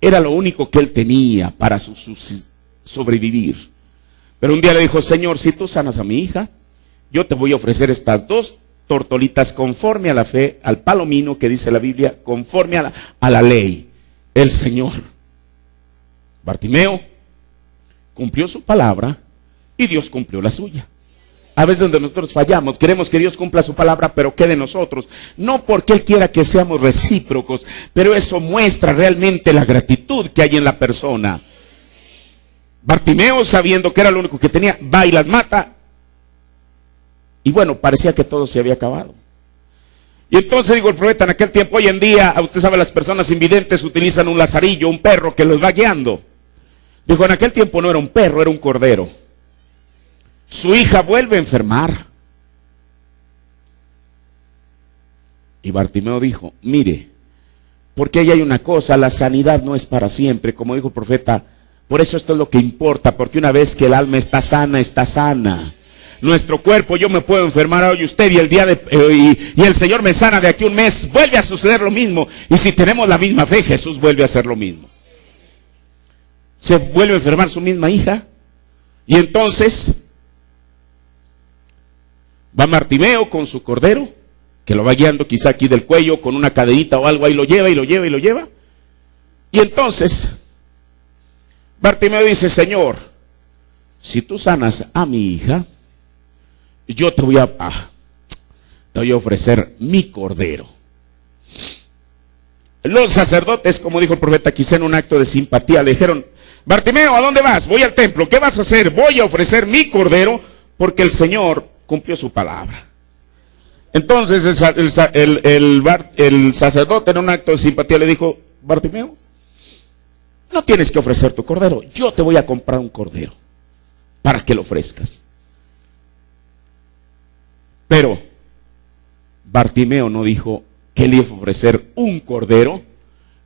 Era lo único que él tenía para sobrevivir. Pero un día le dijo, Señor, si tú sanas a mi hija, yo te voy a ofrecer estas 2 tortolitas conforme a la fe, al palomino que dice la Biblia, conforme a la ley. El Señor, Bartimeo, cumplió su palabra y Dios cumplió la suya. A veces donde nosotros fallamos, queremos que Dios cumpla su palabra, pero quede en nosotros. No porque Él quiera que seamos recíprocos, pero eso muestra realmente la gratitud que hay en la persona. Bartimeo, sabiendo que era lo único que tenía, va y las mata. Y bueno, parecía que todo se había acabado. Y entonces digo el profeta, en aquel tiempo, hoy en día, usted sabe, las personas invidentes utilizan un lazarillo, un perro que los va guiando. Dijo, en aquel tiempo no era un perro, era un cordero. Su hija vuelve a enfermar. Y Bartimeo dijo, mire, porque ahí hay una cosa, la sanidad no es para siempre, como dijo el profeta, por eso esto es lo que importa, porque una vez que el alma está sana, está sana. Nuestro cuerpo, yo me puedo enfermar hoy usted y el Señor me sana de aquí un mes, vuelve a suceder lo mismo. Y si tenemos la misma fe, Jesús vuelve a hacer lo mismo. Se vuelve a enfermar su misma hija, y entonces va Bartimeo con su cordero, que lo va guiando quizá aquí del cuello con una cadenita o algo, ahí lo lleva y lo lleva y lo lleva. Y entonces Bartimeo dice, Señor, si tú sanas a mi hija, yo te voy a ofrecer mi cordero. Los sacerdotes, como dijo el profeta, quizá en un acto de simpatía, le dijeron, Bartimeo, ¿a dónde vas? Voy al templo. ¿Qué vas a hacer? Voy a ofrecer mi cordero, porque el Señor cumplió su palabra. Entonces el sacerdote en un acto de simpatía le dijo, Bartimeo, no tienes que ofrecer tu cordero, yo te voy a comprar un cordero para que lo ofrezcas. Pero Bartimeo no dijo que le iba a ofrecer un cordero,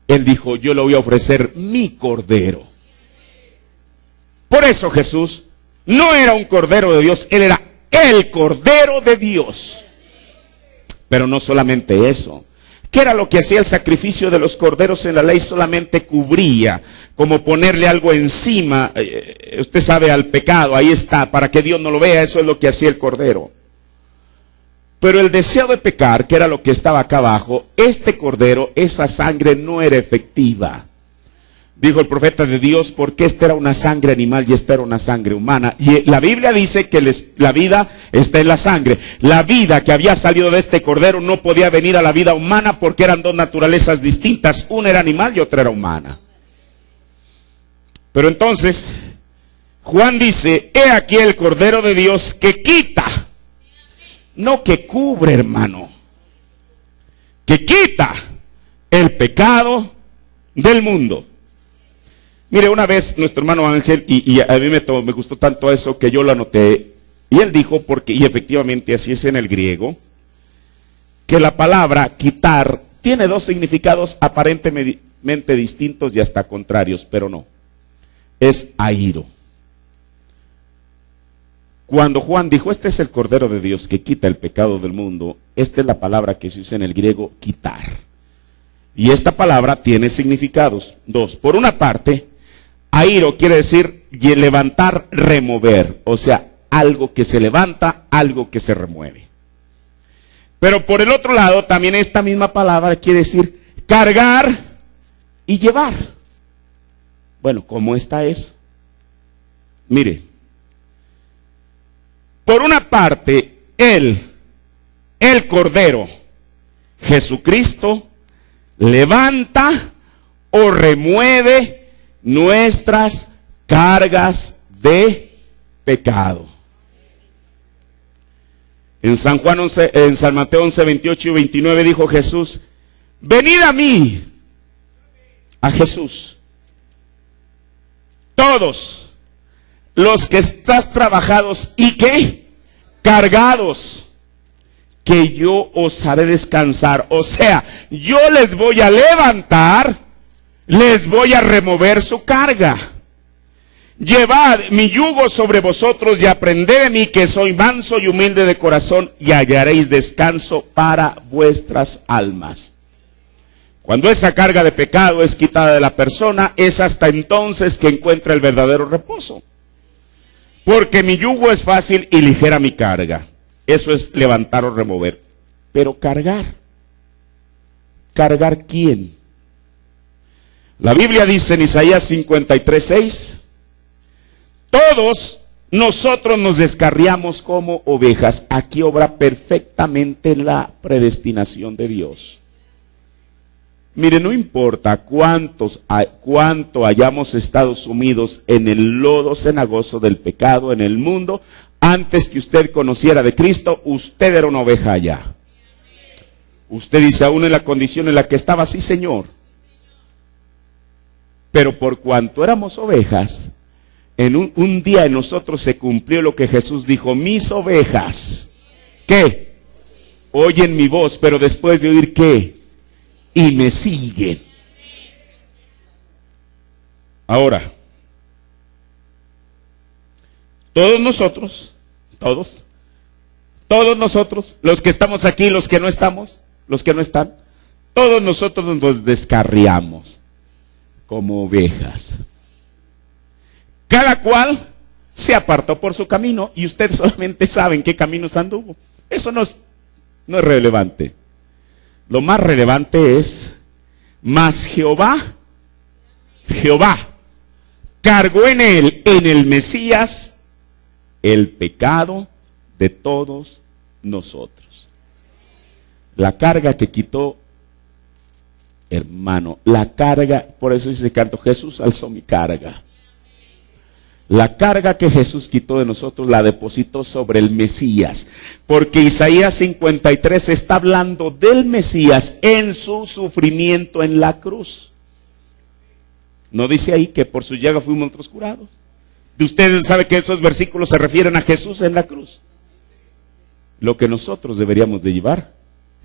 él dijo, yo le voy a ofrecer mi cordero. Por eso Jesús no era un cordero de Dios, él era el cordero de Dios. Pero no solamente eso. ¿Qué era lo que hacía el sacrificio de los corderos en la ley? Solamente cubría, como ponerle algo encima, usted sabe, al pecado, ahí está, para que Dios no lo vea, eso es lo que hacía el cordero. Pero el deseo de pecar, que era lo que estaba acá abajo, este cordero, esa sangre no era efectiva. Dijo el profeta de Dios, porque esta era una sangre animal y esta era una sangre humana. Y la Biblia dice que la vida está en la sangre. La vida que había salido de este cordero no podía venir a la vida humana porque eran dos naturalezas distintas. Una era animal y otra era humana. Pero entonces, Juan dice, he aquí el cordero de Dios que quita, no que cubre, hermano, que quita el pecado del mundo. Mire, una vez nuestro hermano Ángel, y a mí me gustó tanto eso que yo lo anoté, y él dijo, y efectivamente así es en el griego, que la palabra quitar tiene dos significados aparentemente distintos y hasta contrarios, pero no, es airo. Cuando Juan dijo, este es el Cordero de Dios que quita el pecado del mundo, esta es la palabra que se usa en el griego, quitar. Y esta palabra tiene significados, dos. Por una parte, airo quiere decir levantar, remover, o sea, algo que se levanta, algo que se remueve. Pero por el otro lado, también esta misma palabra quiere decir cargar y llevar. Bueno, ¿cómo está eso? Mire, por una parte, el Cordero, Jesucristo, levanta o remueve nuestras cargas de pecado. En San Mateo 11, 28 y 29 dijo Jesús, venid a mí, a Jesús, todos los que estás trabajados y que cargados, que yo os haré descansar. O sea, yo les voy a levantar, les voy a remover su carga. Llevad mi yugo sobre vosotros y aprended de mí, que soy manso y humilde de corazón, y hallaréis descanso para vuestras almas. Cuando esa carga de pecado es quitada de la persona, es hasta entonces que encuentra el verdadero reposo. Porque mi yugo es fácil y ligera mi carga. Eso es levantar o remover. Pero cargar. ¿Cargar quién? La Biblia dice en Isaías 53, 6, todos nosotros nos descarriamos como ovejas. Aquí obra perfectamente la predestinación de Dios. Mire, no importa cuánto hayamos estado sumidos en el lodo cenagoso del pecado en el mundo, antes que usted conociera de Cristo, usted era una oveja allá. Usted dice, aún en la condición en la que estaba, sí, Señor. Pero por cuanto éramos ovejas, en un día en nosotros se cumplió lo que Jesús dijo, mis ovejas, ¿qué? Oyen mi voz, pero después de oír, ¿qué? Y me siguen. Ahora, todos nosotros, todos nosotros, los que estamos aquí, los que no estamos, los que no están, todos nosotros nos descarriamos como ovejas. Cada cual se apartó por su camino y ustedes solamente saben qué caminos anduvo. Eso no es relevante. Lo más relevante es, mas Jehová cargó en él, en el Mesías, el pecado de todos nosotros. La carga que quitó, hermano, la carga, por eso dice canto, Jesús alzó mi carga. La carga que Jesús quitó de nosotros la depositó sobre el Mesías, porque Isaías 53 está hablando del Mesías en su sufrimiento en la cruz. ¿No dice ahí que por su llaga fuimos nosotros curados? De ustedes saben que esos versículos se refieren a Jesús en la cruz. Lo que nosotros deberíamos de llevar,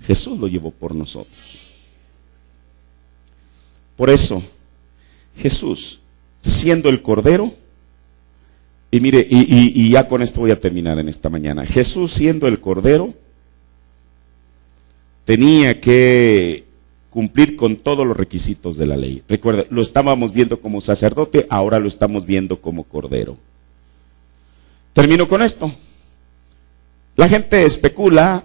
Jesús lo llevó por nosotros. Por eso, Jesús, siendo el Cordero, y mire, y ya con esto voy a terminar en esta mañana. Jesús, siendo el Cordero, tenía que cumplir con todos los requisitos de la ley. Recuerda, lo estábamos viendo como sacerdote, ahora lo estamos viendo como Cordero. Termino con esto. La gente especula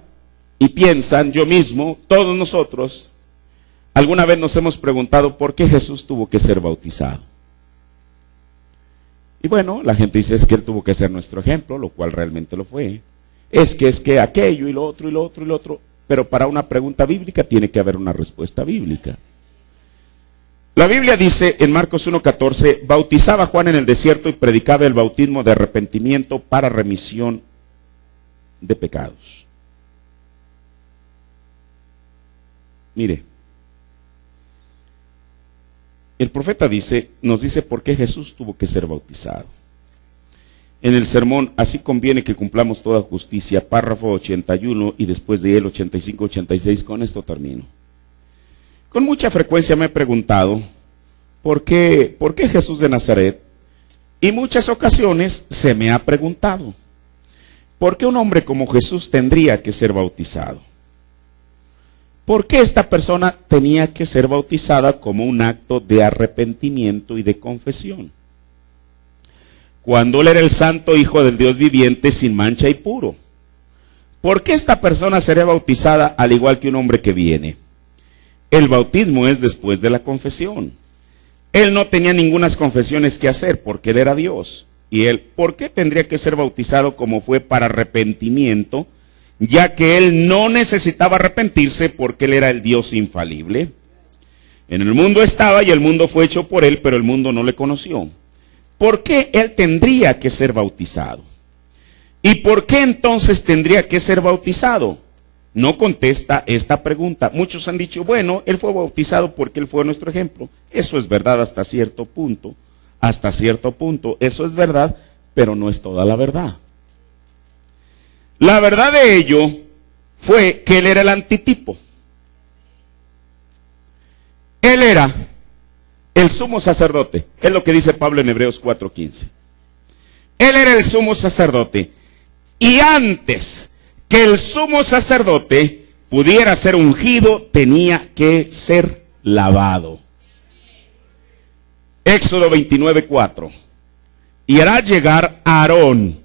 y piensan, yo mismo, todos nosotros, alguna vez nos hemos preguntado por qué Jesús tuvo que ser bautizado. Y bueno, la gente dice es que él tuvo que ser nuestro ejemplo, lo cual realmente lo fue. Es que aquello y lo otro y lo otro y lo otro. Pero para una pregunta bíblica tiene que haber una respuesta bíblica. La Biblia dice en Marcos 1:14, bautizaba a Juan en el desierto y predicaba el bautismo de arrepentimiento para remisión de pecados. Mire, el profeta nos dice por qué Jesús tuvo que ser bautizado. En el sermón, así conviene que cumplamos toda justicia, párrafo 81 y después de él 85-86, con esto termino. Con mucha frecuencia me he preguntado, ¿por qué Jesús de Nazaret? Y muchas ocasiones se me ha preguntado, ¿por qué un hombre como Jesús tendría que ser bautizado? ¿Por qué esta persona tenía que ser bautizada como un acto de arrepentimiento y de confesión? Cuando él era el santo hijo del Dios viviente sin mancha y puro. ¿Por qué esta persona sería bautizada al igual que un hombre que viene? El bautismo es después de la confesión. Él no tenía ninguna confesiones que hacer porque él era Dios. Y él, ¿por qué tendría que ser bautizado como fue para arrepentimiento? Ya que él no necesitaba arrepentirse porque él era el Dios infalible. En el mundo estaba y el mundo fue hecho por él, pero el mundo no le conoció. ¿Por qué él tendría que ser bautizado? ¿Y por qué entonces tendría que ser bautizado? No contesta esta pregunta. Muchos han dicho, bueno, él fue bautizado porque él fue nuestro ejemplo. Eso es verdad hasta cierto punto. Hasta cierto punto, eso es verdad, pero no es toda la verdad. La verdad de ello fue que él era el antitipo. Él era el sumo sacerdote. Es lo que dice Pablo en Hebreos 4:15. Él era el sumo sacerdote. Y antes que el sumo sacerdote pudiera ser ungido, tenía que ser lavado. Éxodo 29:4. Y hará llegar a Aarón.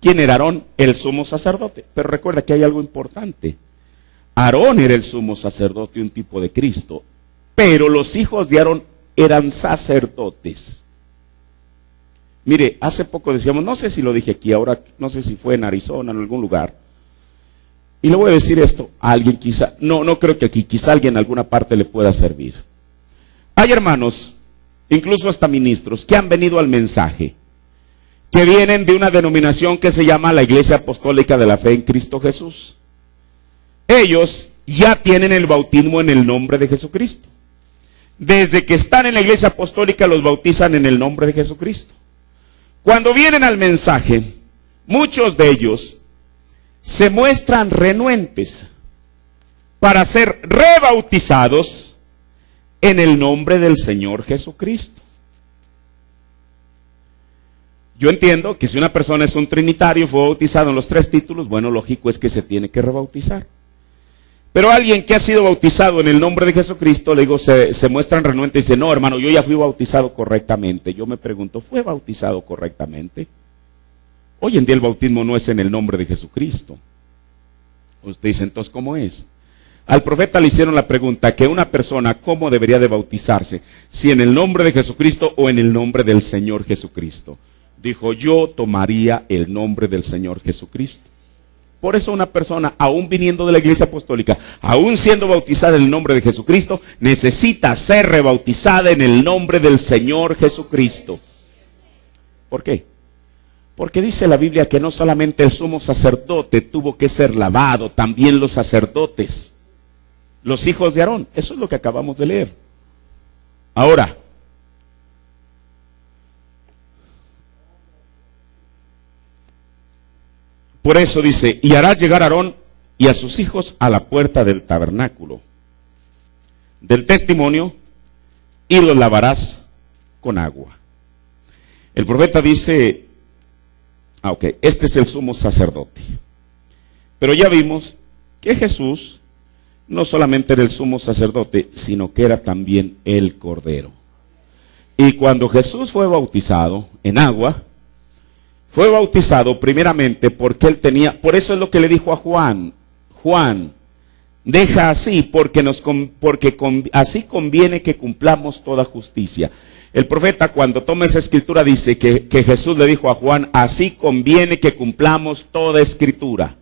¿Quién era Aarón? El sumo sacerdote. Pero recuerda que hay algo importante. Aarón era el sumo sacerdote, un tipo de Cristo. Pero los hijos de Aarón eran sacerdotes. Mire, hace poco decíamos, no sé si lo dije aquí, ahora no sé si fue en Arizona, en algún lugar. Y le voy a decir esto a alguien quizá, no creo que aquí, quizá alguien en alguna parte le pueda servir. Hay hermanos, incluso hasta ministros, que han venido al mensaje, que vienen de una denominación que se llama la Iglesia Apostólica de la Fe en Cristo Jesús. Ellos ya tienen el bautismo en el nombre de Jesucristo. Desde que están en la Iglesia Apostólica los bautizan en el nombre de Jesucristo. Cuando vienen al mensaje, muchos de ellos se muestran renuentes para ser rebautizados en el nombre del Señor Jesucristo. Yo entiendo que si una persona es un trinitario, fue bautizado en los 3 títulos, bueno, lógico es que se tiene que rebautizar. Pero alguien que ha sido bautizado en el nombre de Jesucristo, le digo, se muestran renuentes y dice, no hermano, yo ya fui bautizado correctamente. Yo me pregunto, ¿fue bautizado correctamente? Hoy en día el bautismo no es en el nombre de Jesucristo. Usted dice, entonces, ¿cómo es? Al profeta le hicieron la pregunta que una persona cómo debería de bautizarse, si en el nombre de Jesucristo o en el nombre del Señor Jesucristo. Dijo, yo tomaría el nombre del Señor Jesucristo. Por eso una persona, aún viniendo de la iglesia apostólica, aún siendo bautizada en el nombre de Jesucristo, necesita ser rebautizada en el nombre del Señor Jesucristo. ¿Por qué? Porque dice la Biblia que no solamente el sumo sacerdote tuvo que ser lavado, también los sacerdotes, los hijos de Aarón. Eso es lo que acabamos de leer. Ahora, por eso dice, y harás llegar a Aarón y a sus hijos a la puerta del tabernáculo del testimonio y los lavarás con agua. El profeta dice, este es el sumo sacerdote. Pero ya vimos que Jesús no solamente era el sumo sacerdote, sino que era también el Cordero. Y cuando Jesús fue bautizado en agua, fue bautizado primeramente porque él tenía, por eso es lo que le dijo a Juan, Juan, deja así, porque así conviene que cumplamos toda justicia. El profeta cuando toma esa escritura dice que Jesús le dijo a Juan, así conviene que cumplamos toda escritura.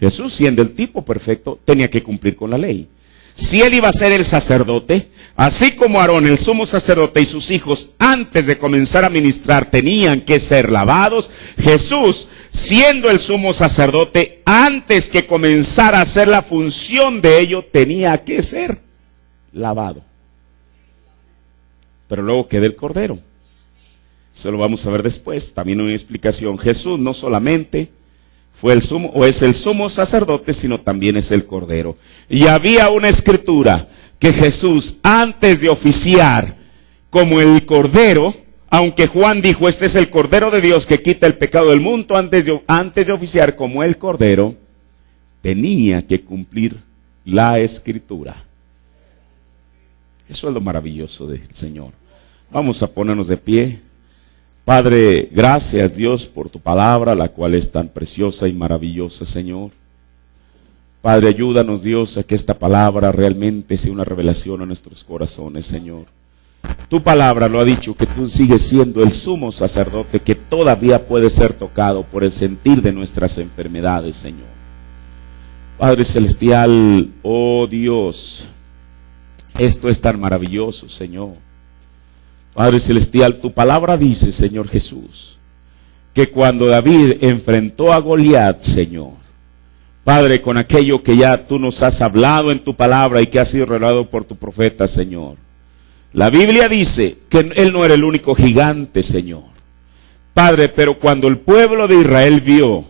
Jesús, siendo el tipo perfecto, tenía que cumplir con la ley. Si él iba a ser el sacerdote, así como Aarón, el sumo sacerdote, y sus hijos, antes de comenzar a ministrar, tenían que ser lavados, Jesús, siendo el sumo sacerdote, antes que comenzara a hacer la función de ello, tenía que ser lavado. Pero luego queda el Cordero. Eso lo vamos a ver después, también una explicación. Jesús no solamente fue el sumo, o es el sumo sacerdote, sino también es el Cordero. Y había una escritura que Jesús, antes de oficiar como el Cordero, aunque Juan dijo, este es el Cordero de Dios que quita el pecado del mundo, antes de oficiar como el Cordero, tenía que cumplir la escritura. Eso es lo maravilloso del Señor. Vamos a ponernos de pie. Padre, gracias Dios por tu palabra, la cual es tan preciosa y maravillosa, Señor. Padre, ayúdanos Dios a que esta palabra realmente sea una revelación a nuestros corazones, Señor. Tu palabra lo ha dicho, que tú sigues siendo el sumo sacerdote que todavía puede ser tocado por el sentir de nuestras enfermedades, Señor. Padre celestial, oh Dios, esto es tan maravilloso, Señor. Padre celestial, tu palabra dice, Señor Jesús, que cuando David enfrentó a Goliat, Señor, Padre, con aquello que ya tú nos has hablado en tu palabra y que ha sido revelado por tu profeta, Señor, la Biblia dice que él no era el único gigante, Señor. Padre, pero cuando el pueblo de Israel vio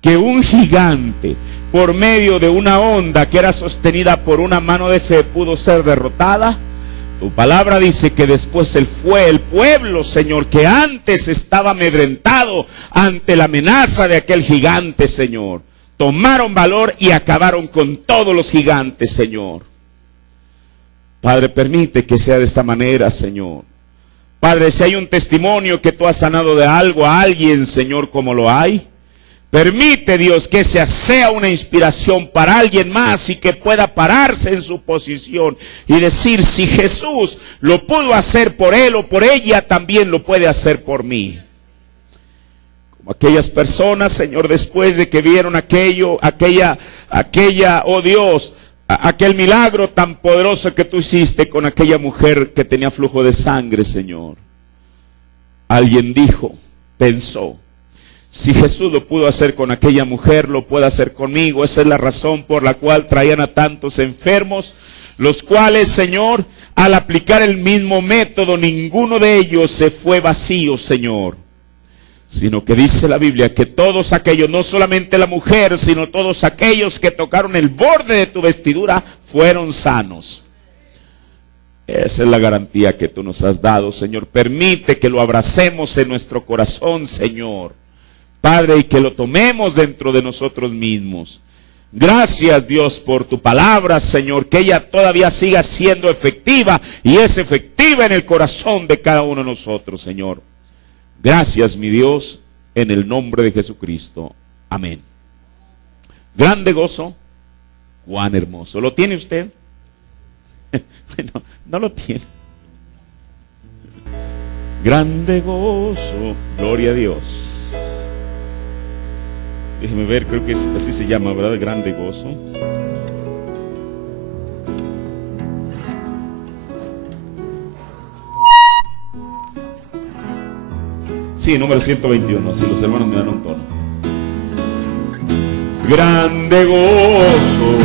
que un gigante, por medio de una onda que era sostenida por una mano de fe, pudo ser derrotada, tu palabra dice que después fue el pueblo, Señor, que antes estaba amedrentado ante la amenaza de aquel gigante, Señor. Tomaron valor y acabaron con todos los gigantes, Señor. Padre, permite que sea de esta manera, Señor. Padre, si hay un testimonio que tú has sanado de algo a alguien, Señor, como lo hay, permite, Dios, que esa sea una inspiración para alguien más y que pueda pararse en su posición y decir, si Jesús lo pudo hacer por él o por ella, también lo puede hacer por mí. Como aquellas personas, Señor, después de que vieron aquella, oh Dios, aquel milagro tan poderoso que tú hiciste con aquella mujer que tenía flujo de sangre, Señor. Alguien pensó, si Jesús lo pudo hacer con aquella mujer, lo puede hacer conmigo. Esa es la razón por la cual traían a tantos enfermos, los cuales, Señor, al aplicar el mismo método, ninguno de ellos se fue vacío, Señor. Sino que dice la Biblia que todos aquellos, no solamente la mujer, sino todos aquellos que tocaron el borde de tu vestidura, fueron sanos. Esa es la garantía que tú nos has dado, Señor. Permite que lo abracemos en nuestro corazón, Señor. Padre, y que lo tomemos dentro de nosotros mismos. Gracias, Dios, por tu palabra, Señor, que ella todavía siga siendo efectiva y es efectiva en el corazón de cada uno de nosotros, Señor. Gracias, mi Dios, en el nombre de Jesucristo. Amén. Grande gozo Cuán hermoso. ¿Lo tiene usted? Bueno, no lo tiene. Grande gozo, gloria a Dios. Déjeme ver, creo que así se llama, ¿verdad? Grande gozo. Sí, número 121, si los hermanos me dan un tono. Grande gozo